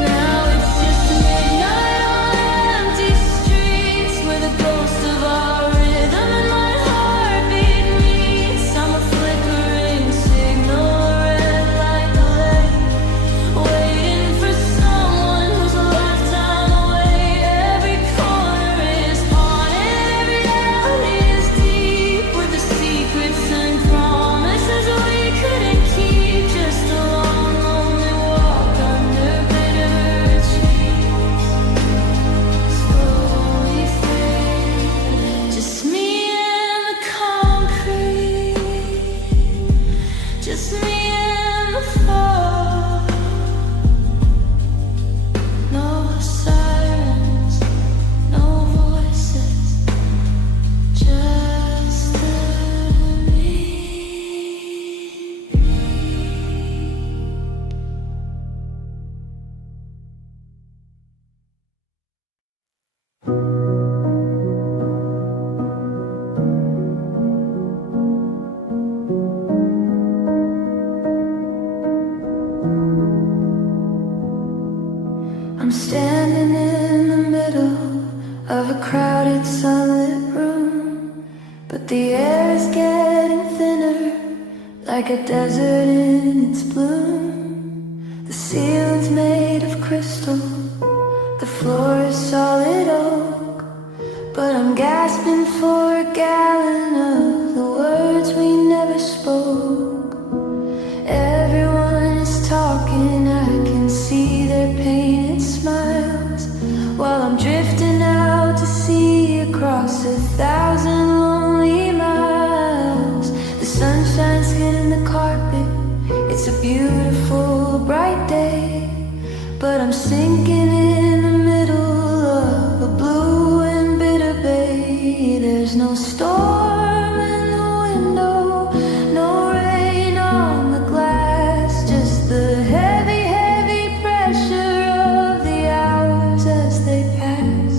Now it's just midnight on empty streets where the ghost of our rhythm and my heartbeat meets. I'm a flickering signal, red light delay, waiting for someone who's a lifetime away. Every corner is haunted, every alley is deep with the secrets and promises we couldn't keep. Just a long, lonely walk under bitter trees, slowly fade. Just me and the concrete, just me and the fog. No sirens, no voices, just the me. I'm standing in the middle of a crowded sunlit room, but the air is getting thinner, like a desert in its bloom. The ceiling's made of crystal, the floor is solid oak, but I'm gasping for a gallon of the words we never spoke. Everyone is talking, I can see their painted smiles, while I'm drifting out to sea across 1,000 lonely miles. The sunshine's hitting the carpet, it's a beautiful bright day, but I'm sinking in the middle of a blue and bitter bay. There's no storm in the window, no rain on the glass, just the heavy, heavy pressure of the hours as they pass.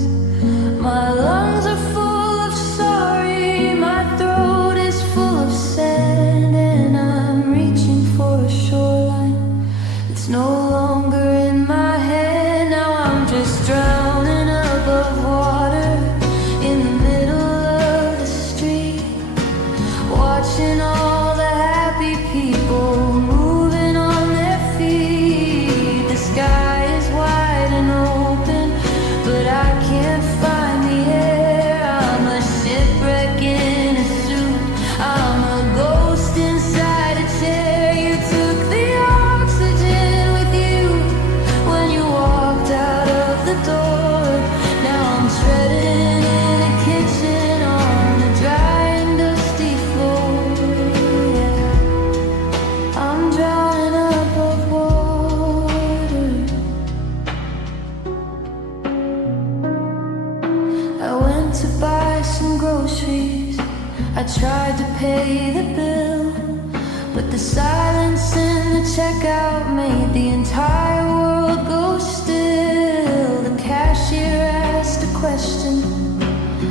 My lungs are full of sorry, my throat is full of sand, and I'm reaching for a shoreline that's no longer in my head. Now I'm just drowning above water in the middle of went to buy some groceries. I tried to pay the bill, but the silence in the checkout made the entire world go still. The cashier asked a question,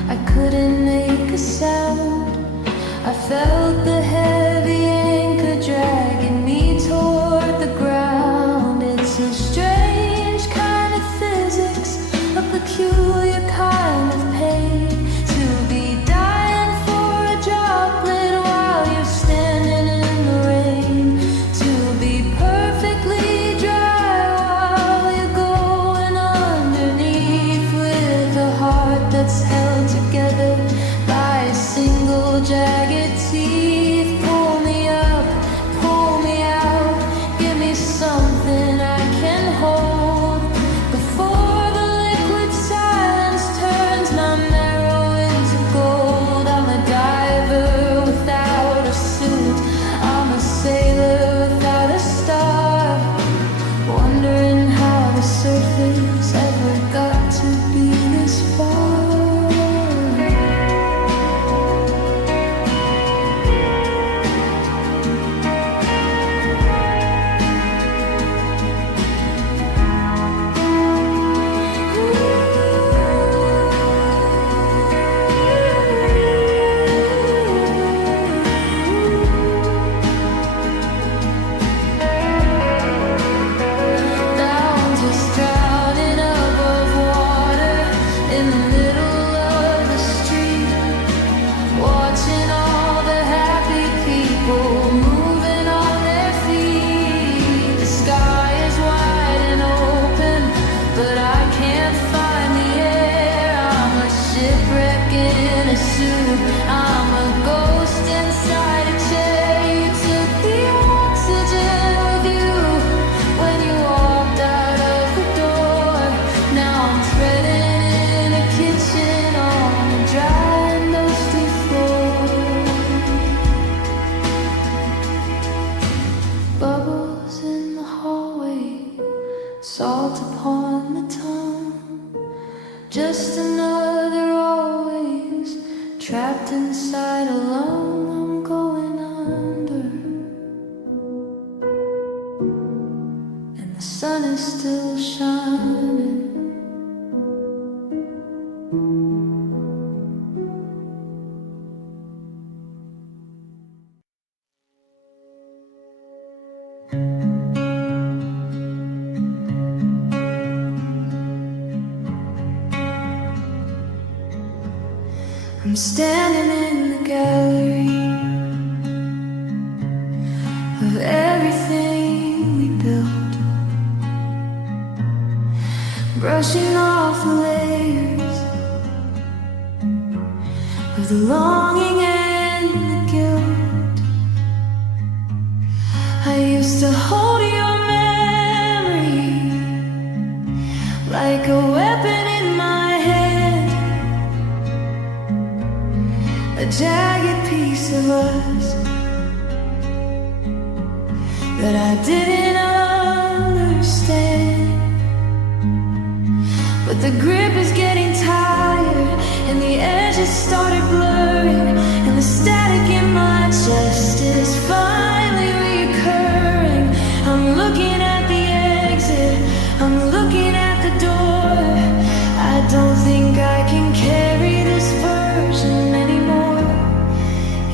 I couldn't make a sound. I felt the heavy anchor dragging me toward the ground. It's a strange kind of physics, a peculiar kind of pain, to be dying for a droplet while you're standing in the rain, to be perfectly dry while you're going underneath, with a heart that's held together by a single jagged teeth. Pull me up, pull me out, give me something I can hold before the liquid silence turns my marrow into gold. I'm a diver without a suit, I'm a sailor without a star, wondering how the surface ever got to be this far. I'm a ghost inside a chair. You took the oxygen with you when you walked out of the door. Now I'm threading in a kitchen on a dry and dusty floor. Bubbles in the hallway, salt upon the tongue, just another always trapped inside alone. I'm going under, and the sun is still shining. I'm standing in the gallery of everything we built, brushing off the layers of the longing and the guilt. I used to hold your memory like a weapon in my hand, a jagged piece of us that I didn't understand. But the grip is getting tired, and the edges started blurring, and the static in my chest is finally recurring. I'm looking at the exit, I'm looking at the door. I don't think I can carry this version anymore.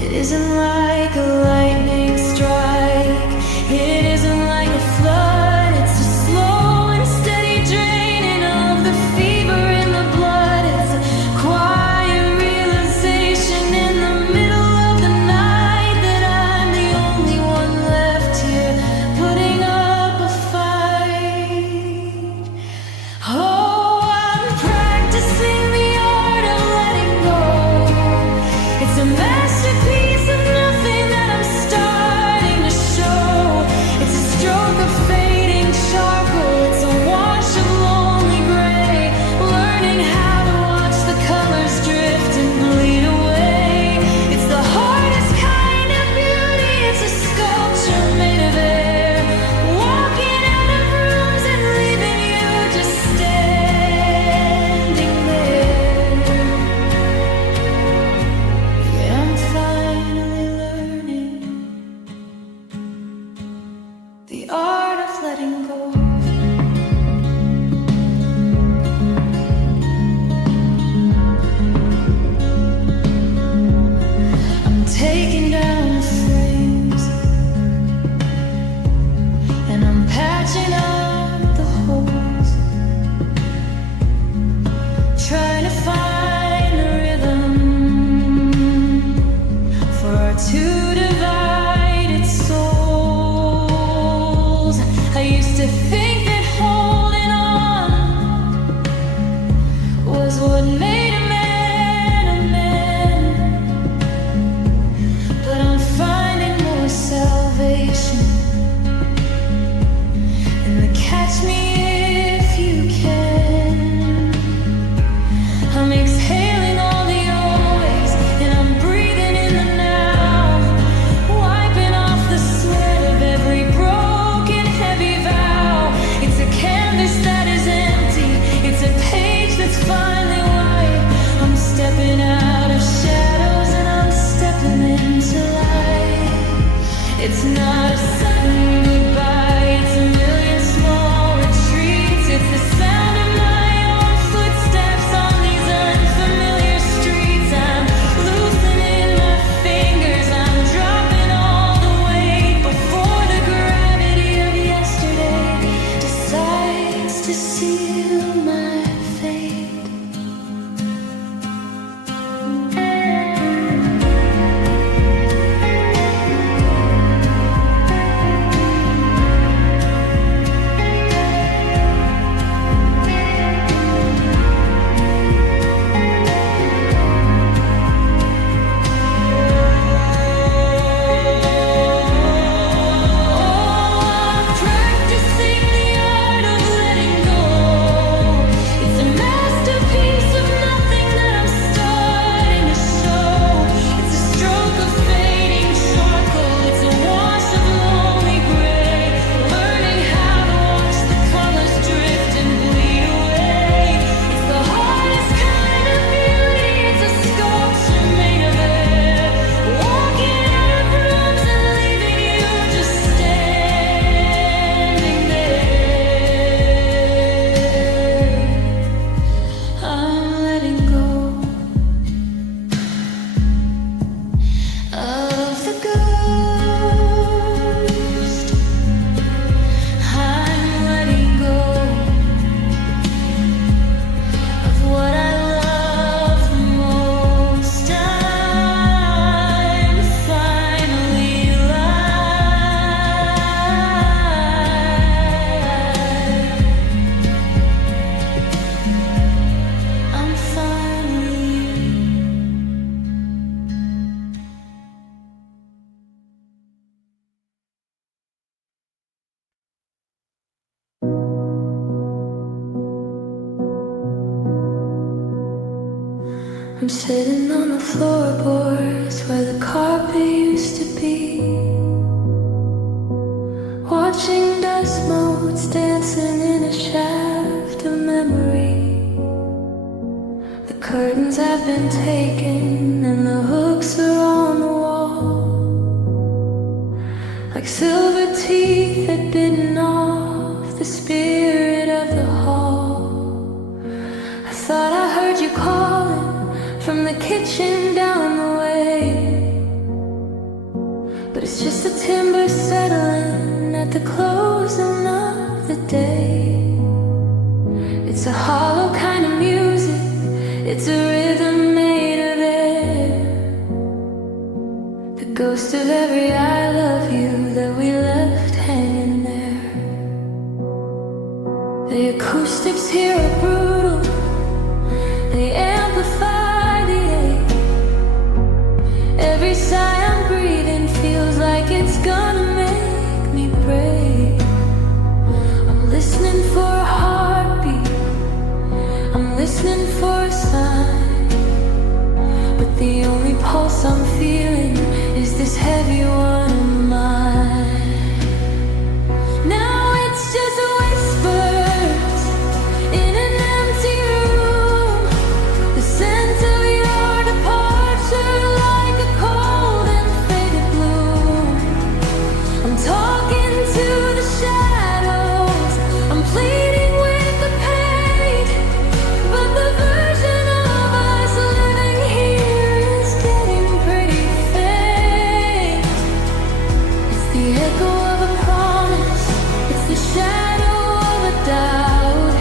It isn't like a lightning strike, it isn't like a flood. It's a slow and steady draining of the fever in the blood. It's a quiet realization I'm sitting on the floorboards where the carpet used to be, watching dust motes dancing in a shaft of memory. The curtains have been taken and the hooks are on the wall, like silver teeth had bitten off the spirit of the hall. I thought I heard you calling from the kitchen down the way, but it's just the timber settling at the closing of the day. It's a hollow kind of music, it's a rhythm made of air, the ghost of every I love you that we left hanging there. The acoustics here are brutal, they amplify the ache. Every sigh I'm breathing feels like it's gonna make me break. I'm listening for a heartbeat, I'm listening for a sign, but the only pulse I'm feeling is this heavy one of mine. Now it's just whispers in an empty room, the scent of your departure like a cold and faded bloom. I'm talking to the shadows, I'm pleading with the pain, but the version of us living here is getting pretty faint. It's the echo of a promise, it's the shadow of a doubt,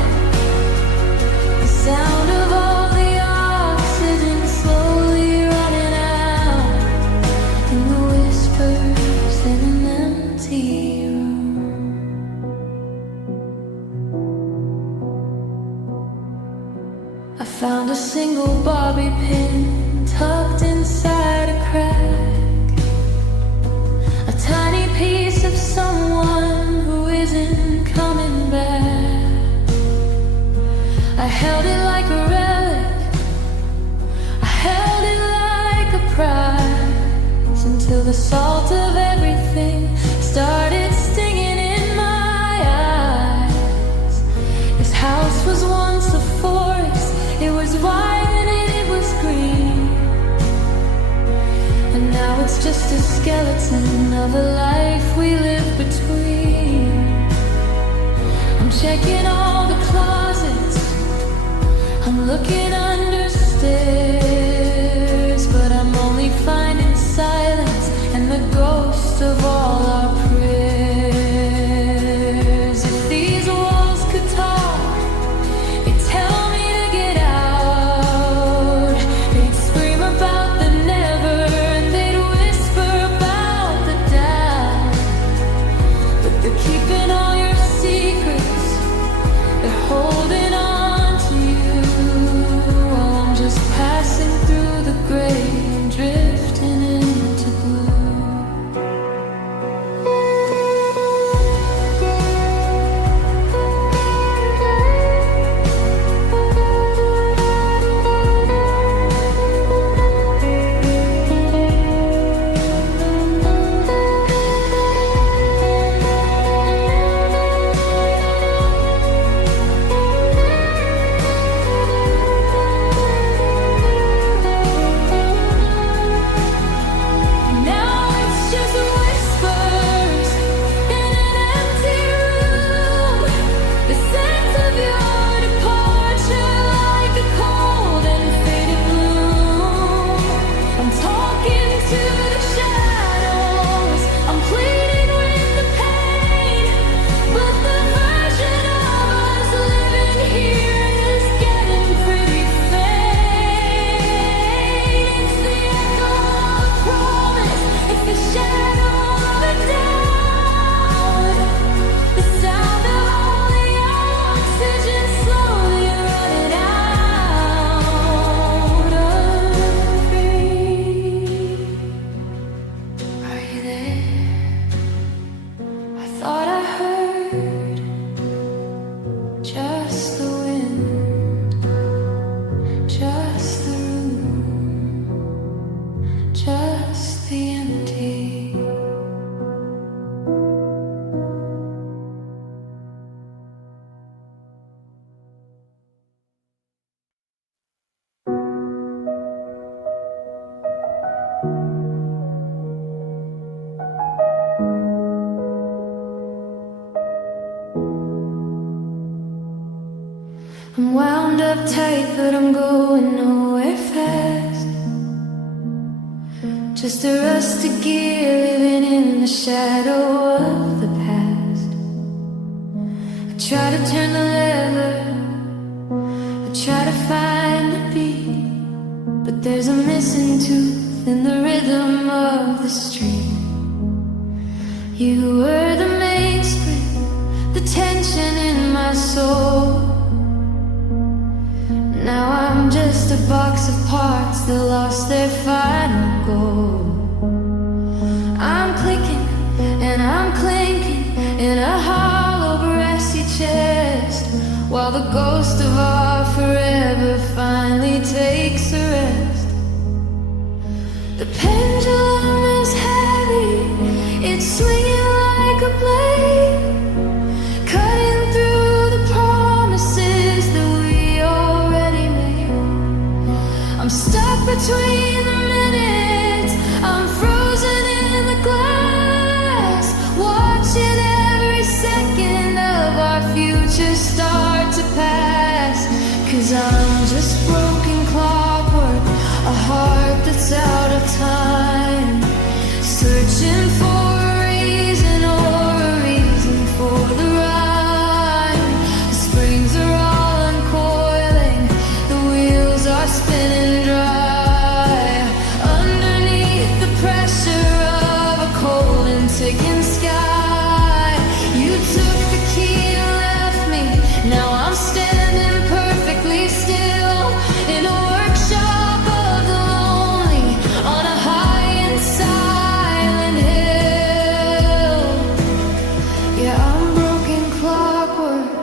the sound of all the oxygen slowly running out, in the whispers in an empty room. I found a single bobby pin tucked inside a crack, a tiny piece of someone who isn't coming back. I held it like a relic, I held it like a prize, until the salt of everything started stinging in my eyes. This house was once a forest, it was wide and it was green, and now it's just a skeleton of a life we live between. I'm checking all the closets, I'm looking under stairs, but I'm only finding silence and the ghost of all our prayers. If these walls could talk, they'd tell me to get out. They'd scream about the never, and they'd whisper about the doubt. But they're keeping all your secrets, they're holding on to you, while I'm just passing just a rusted gear living in the shadow of the past. I try to turn the lever, I try to find the beat, but there's a missing tooth in the rhythm of the street. You were the mainspring, the tension in my soul. Now I'm just a box of parts that lost their final goal. I'm clicking and I'm clinking in a hollow brassy chest, while the ghost of our forever finally takes a rest. The pendulum is heavy, it's swinging like a blade, cutting through the promises that we already made. I'm stuck between the minutes, I'm frozen in the glass, watching every second of our future start to pass. 'Cause I'm just broken clockwork, a heart that's out of time, searching for a reason or a reason for the rhyme. The springs are all uncoiling, the wheels are spinning dry, underneath the pressure of a cold and ticking sky. You took the key and left me, now I'm standing perfectly still in a workshop of the lonely, on a high and silent hill. Yeah, I'm broken clockwork.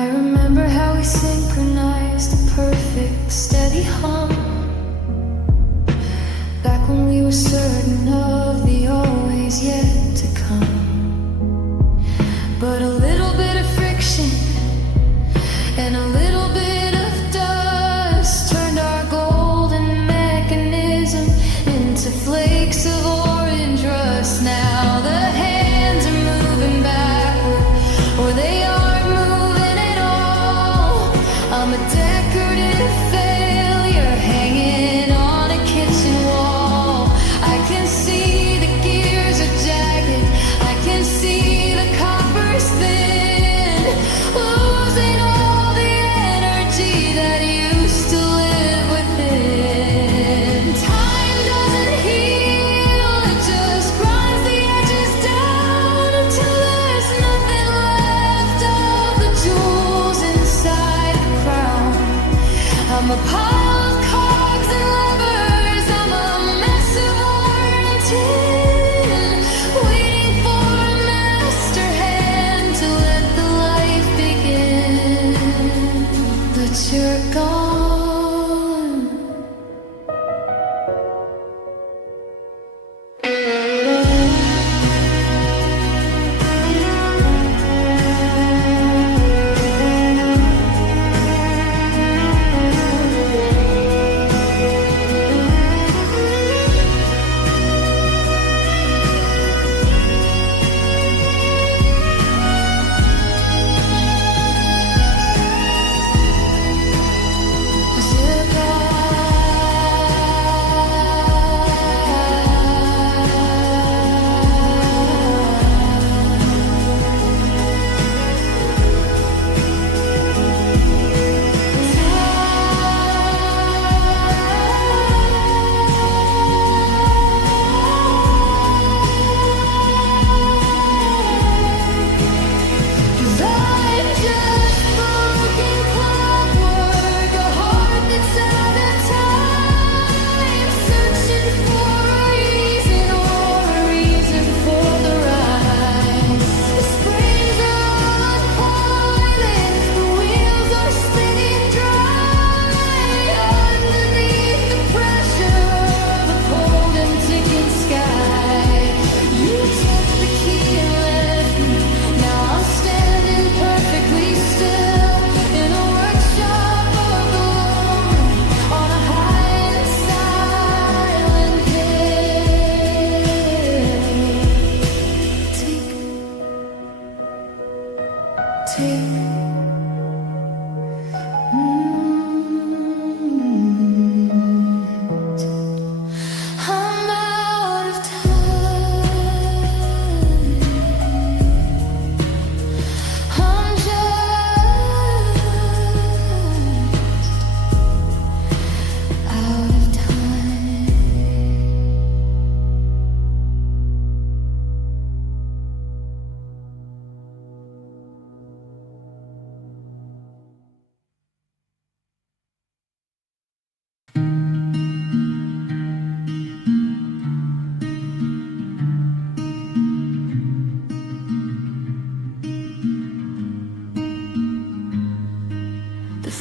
I remember how we synchronized a perfect steady hum, back when we were certain of the always yet to come. But a little bit of friction and a little bit of dust turned our golden mechanism into flakes of orange rust. Now the hands are moving backward, or they aren't moving at all. I'm a decorative failure hanging on a kitchen wall. I can see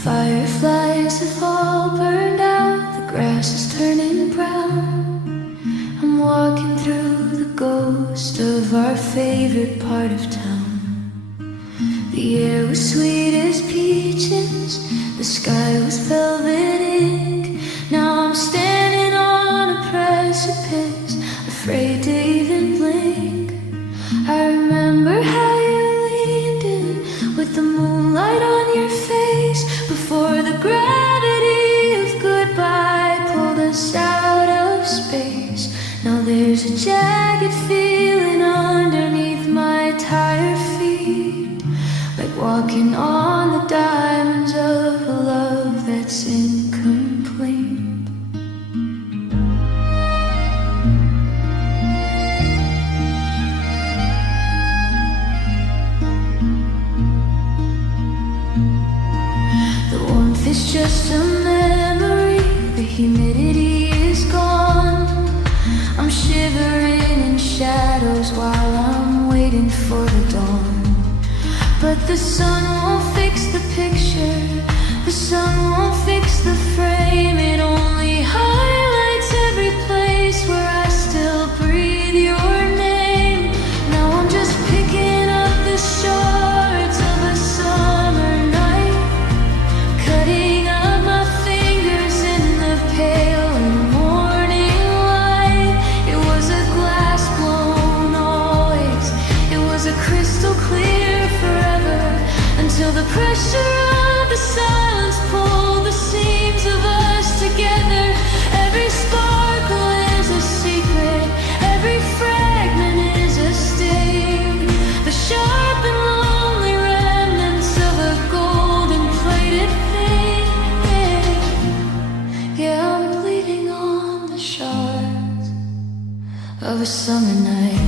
Fireflies have all burned out, the grass is turning brown. I'm walking through the ghost of our favorite part of town. The air was sweet as peaches, the sky was velvet ink. Now I'm standing on a precipice, afraid to even blink. I remember how you leaned in with the moonlight on your face, before the gravity of goodbye pulled us out of space. Now there's a jagged feeling underneath my tired feet, like walking on the diamonds of a love that's incomplete. It's just a memory, the humidity is gone. I'm shivering in shadows while I'm waiting for the dawn. But the sun won't fix the picture, the sun won't fix the frame. It only highlights every place where I still breathe your name. Now I'm just picking up the shards of a summer night, cutting up my fingers in the pale morning light. It was a glass blown always, it was a crystal clear forever, until the pressure of the silence pulled the seams of us together. Every sparkle is a secret, every fragment is a sting, the sharp and lonely remnants of a golden plated thing. Yeah, I'm bleeding on the shards of a summer night.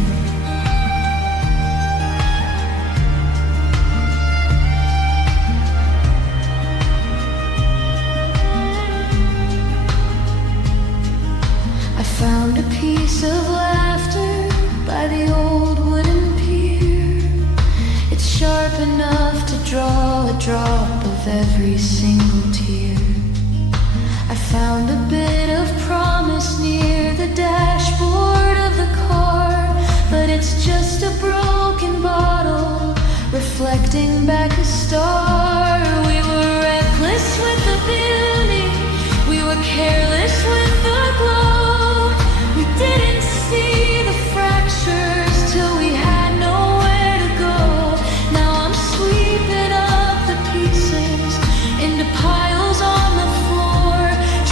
I found a piece of laughter by the old wooden pier. It's sharp enough to draw a drop of every single tear. I found a bit of promise near the dashboard of the car, but it's just a broken bottle reflecting back a star. We were reckless with the beauty, we were careless with the glow. We didn't see the fractures till we had nowhere to go. Now I'm sweeping up the pieces into piles on the floor,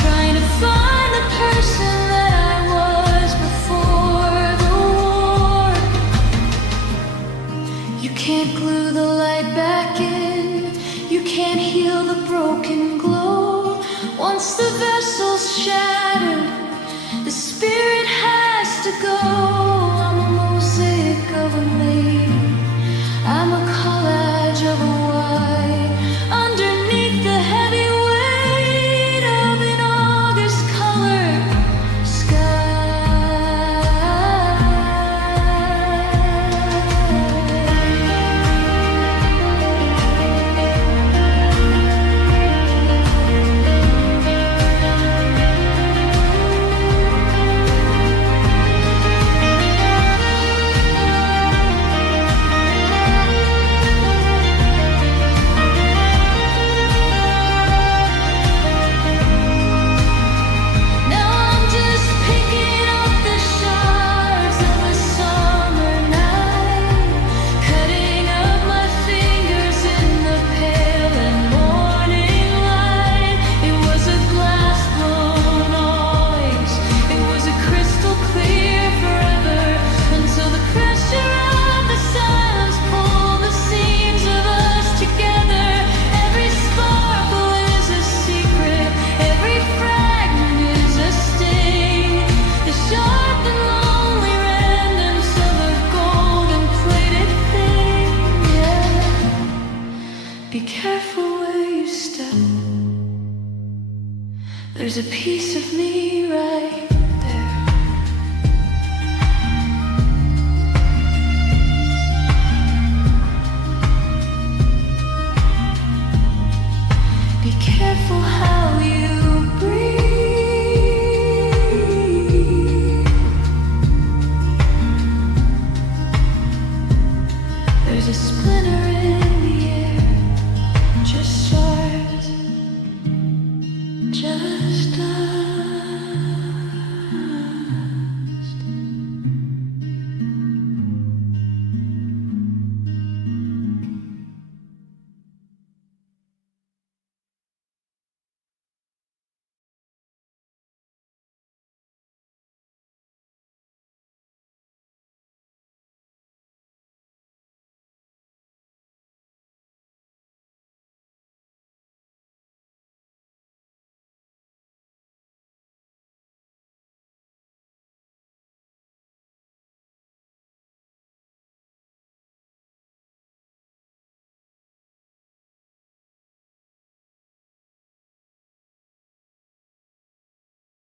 trying to find the person that I was before the war. You can't glue the light back in, you can't heal the broken glow. Once the vessel's shattered, the spirit has to go. I'm a mosaic of a lady, I'm a collage of a white, underneath the heavy weight of an August colored There's a piece of me right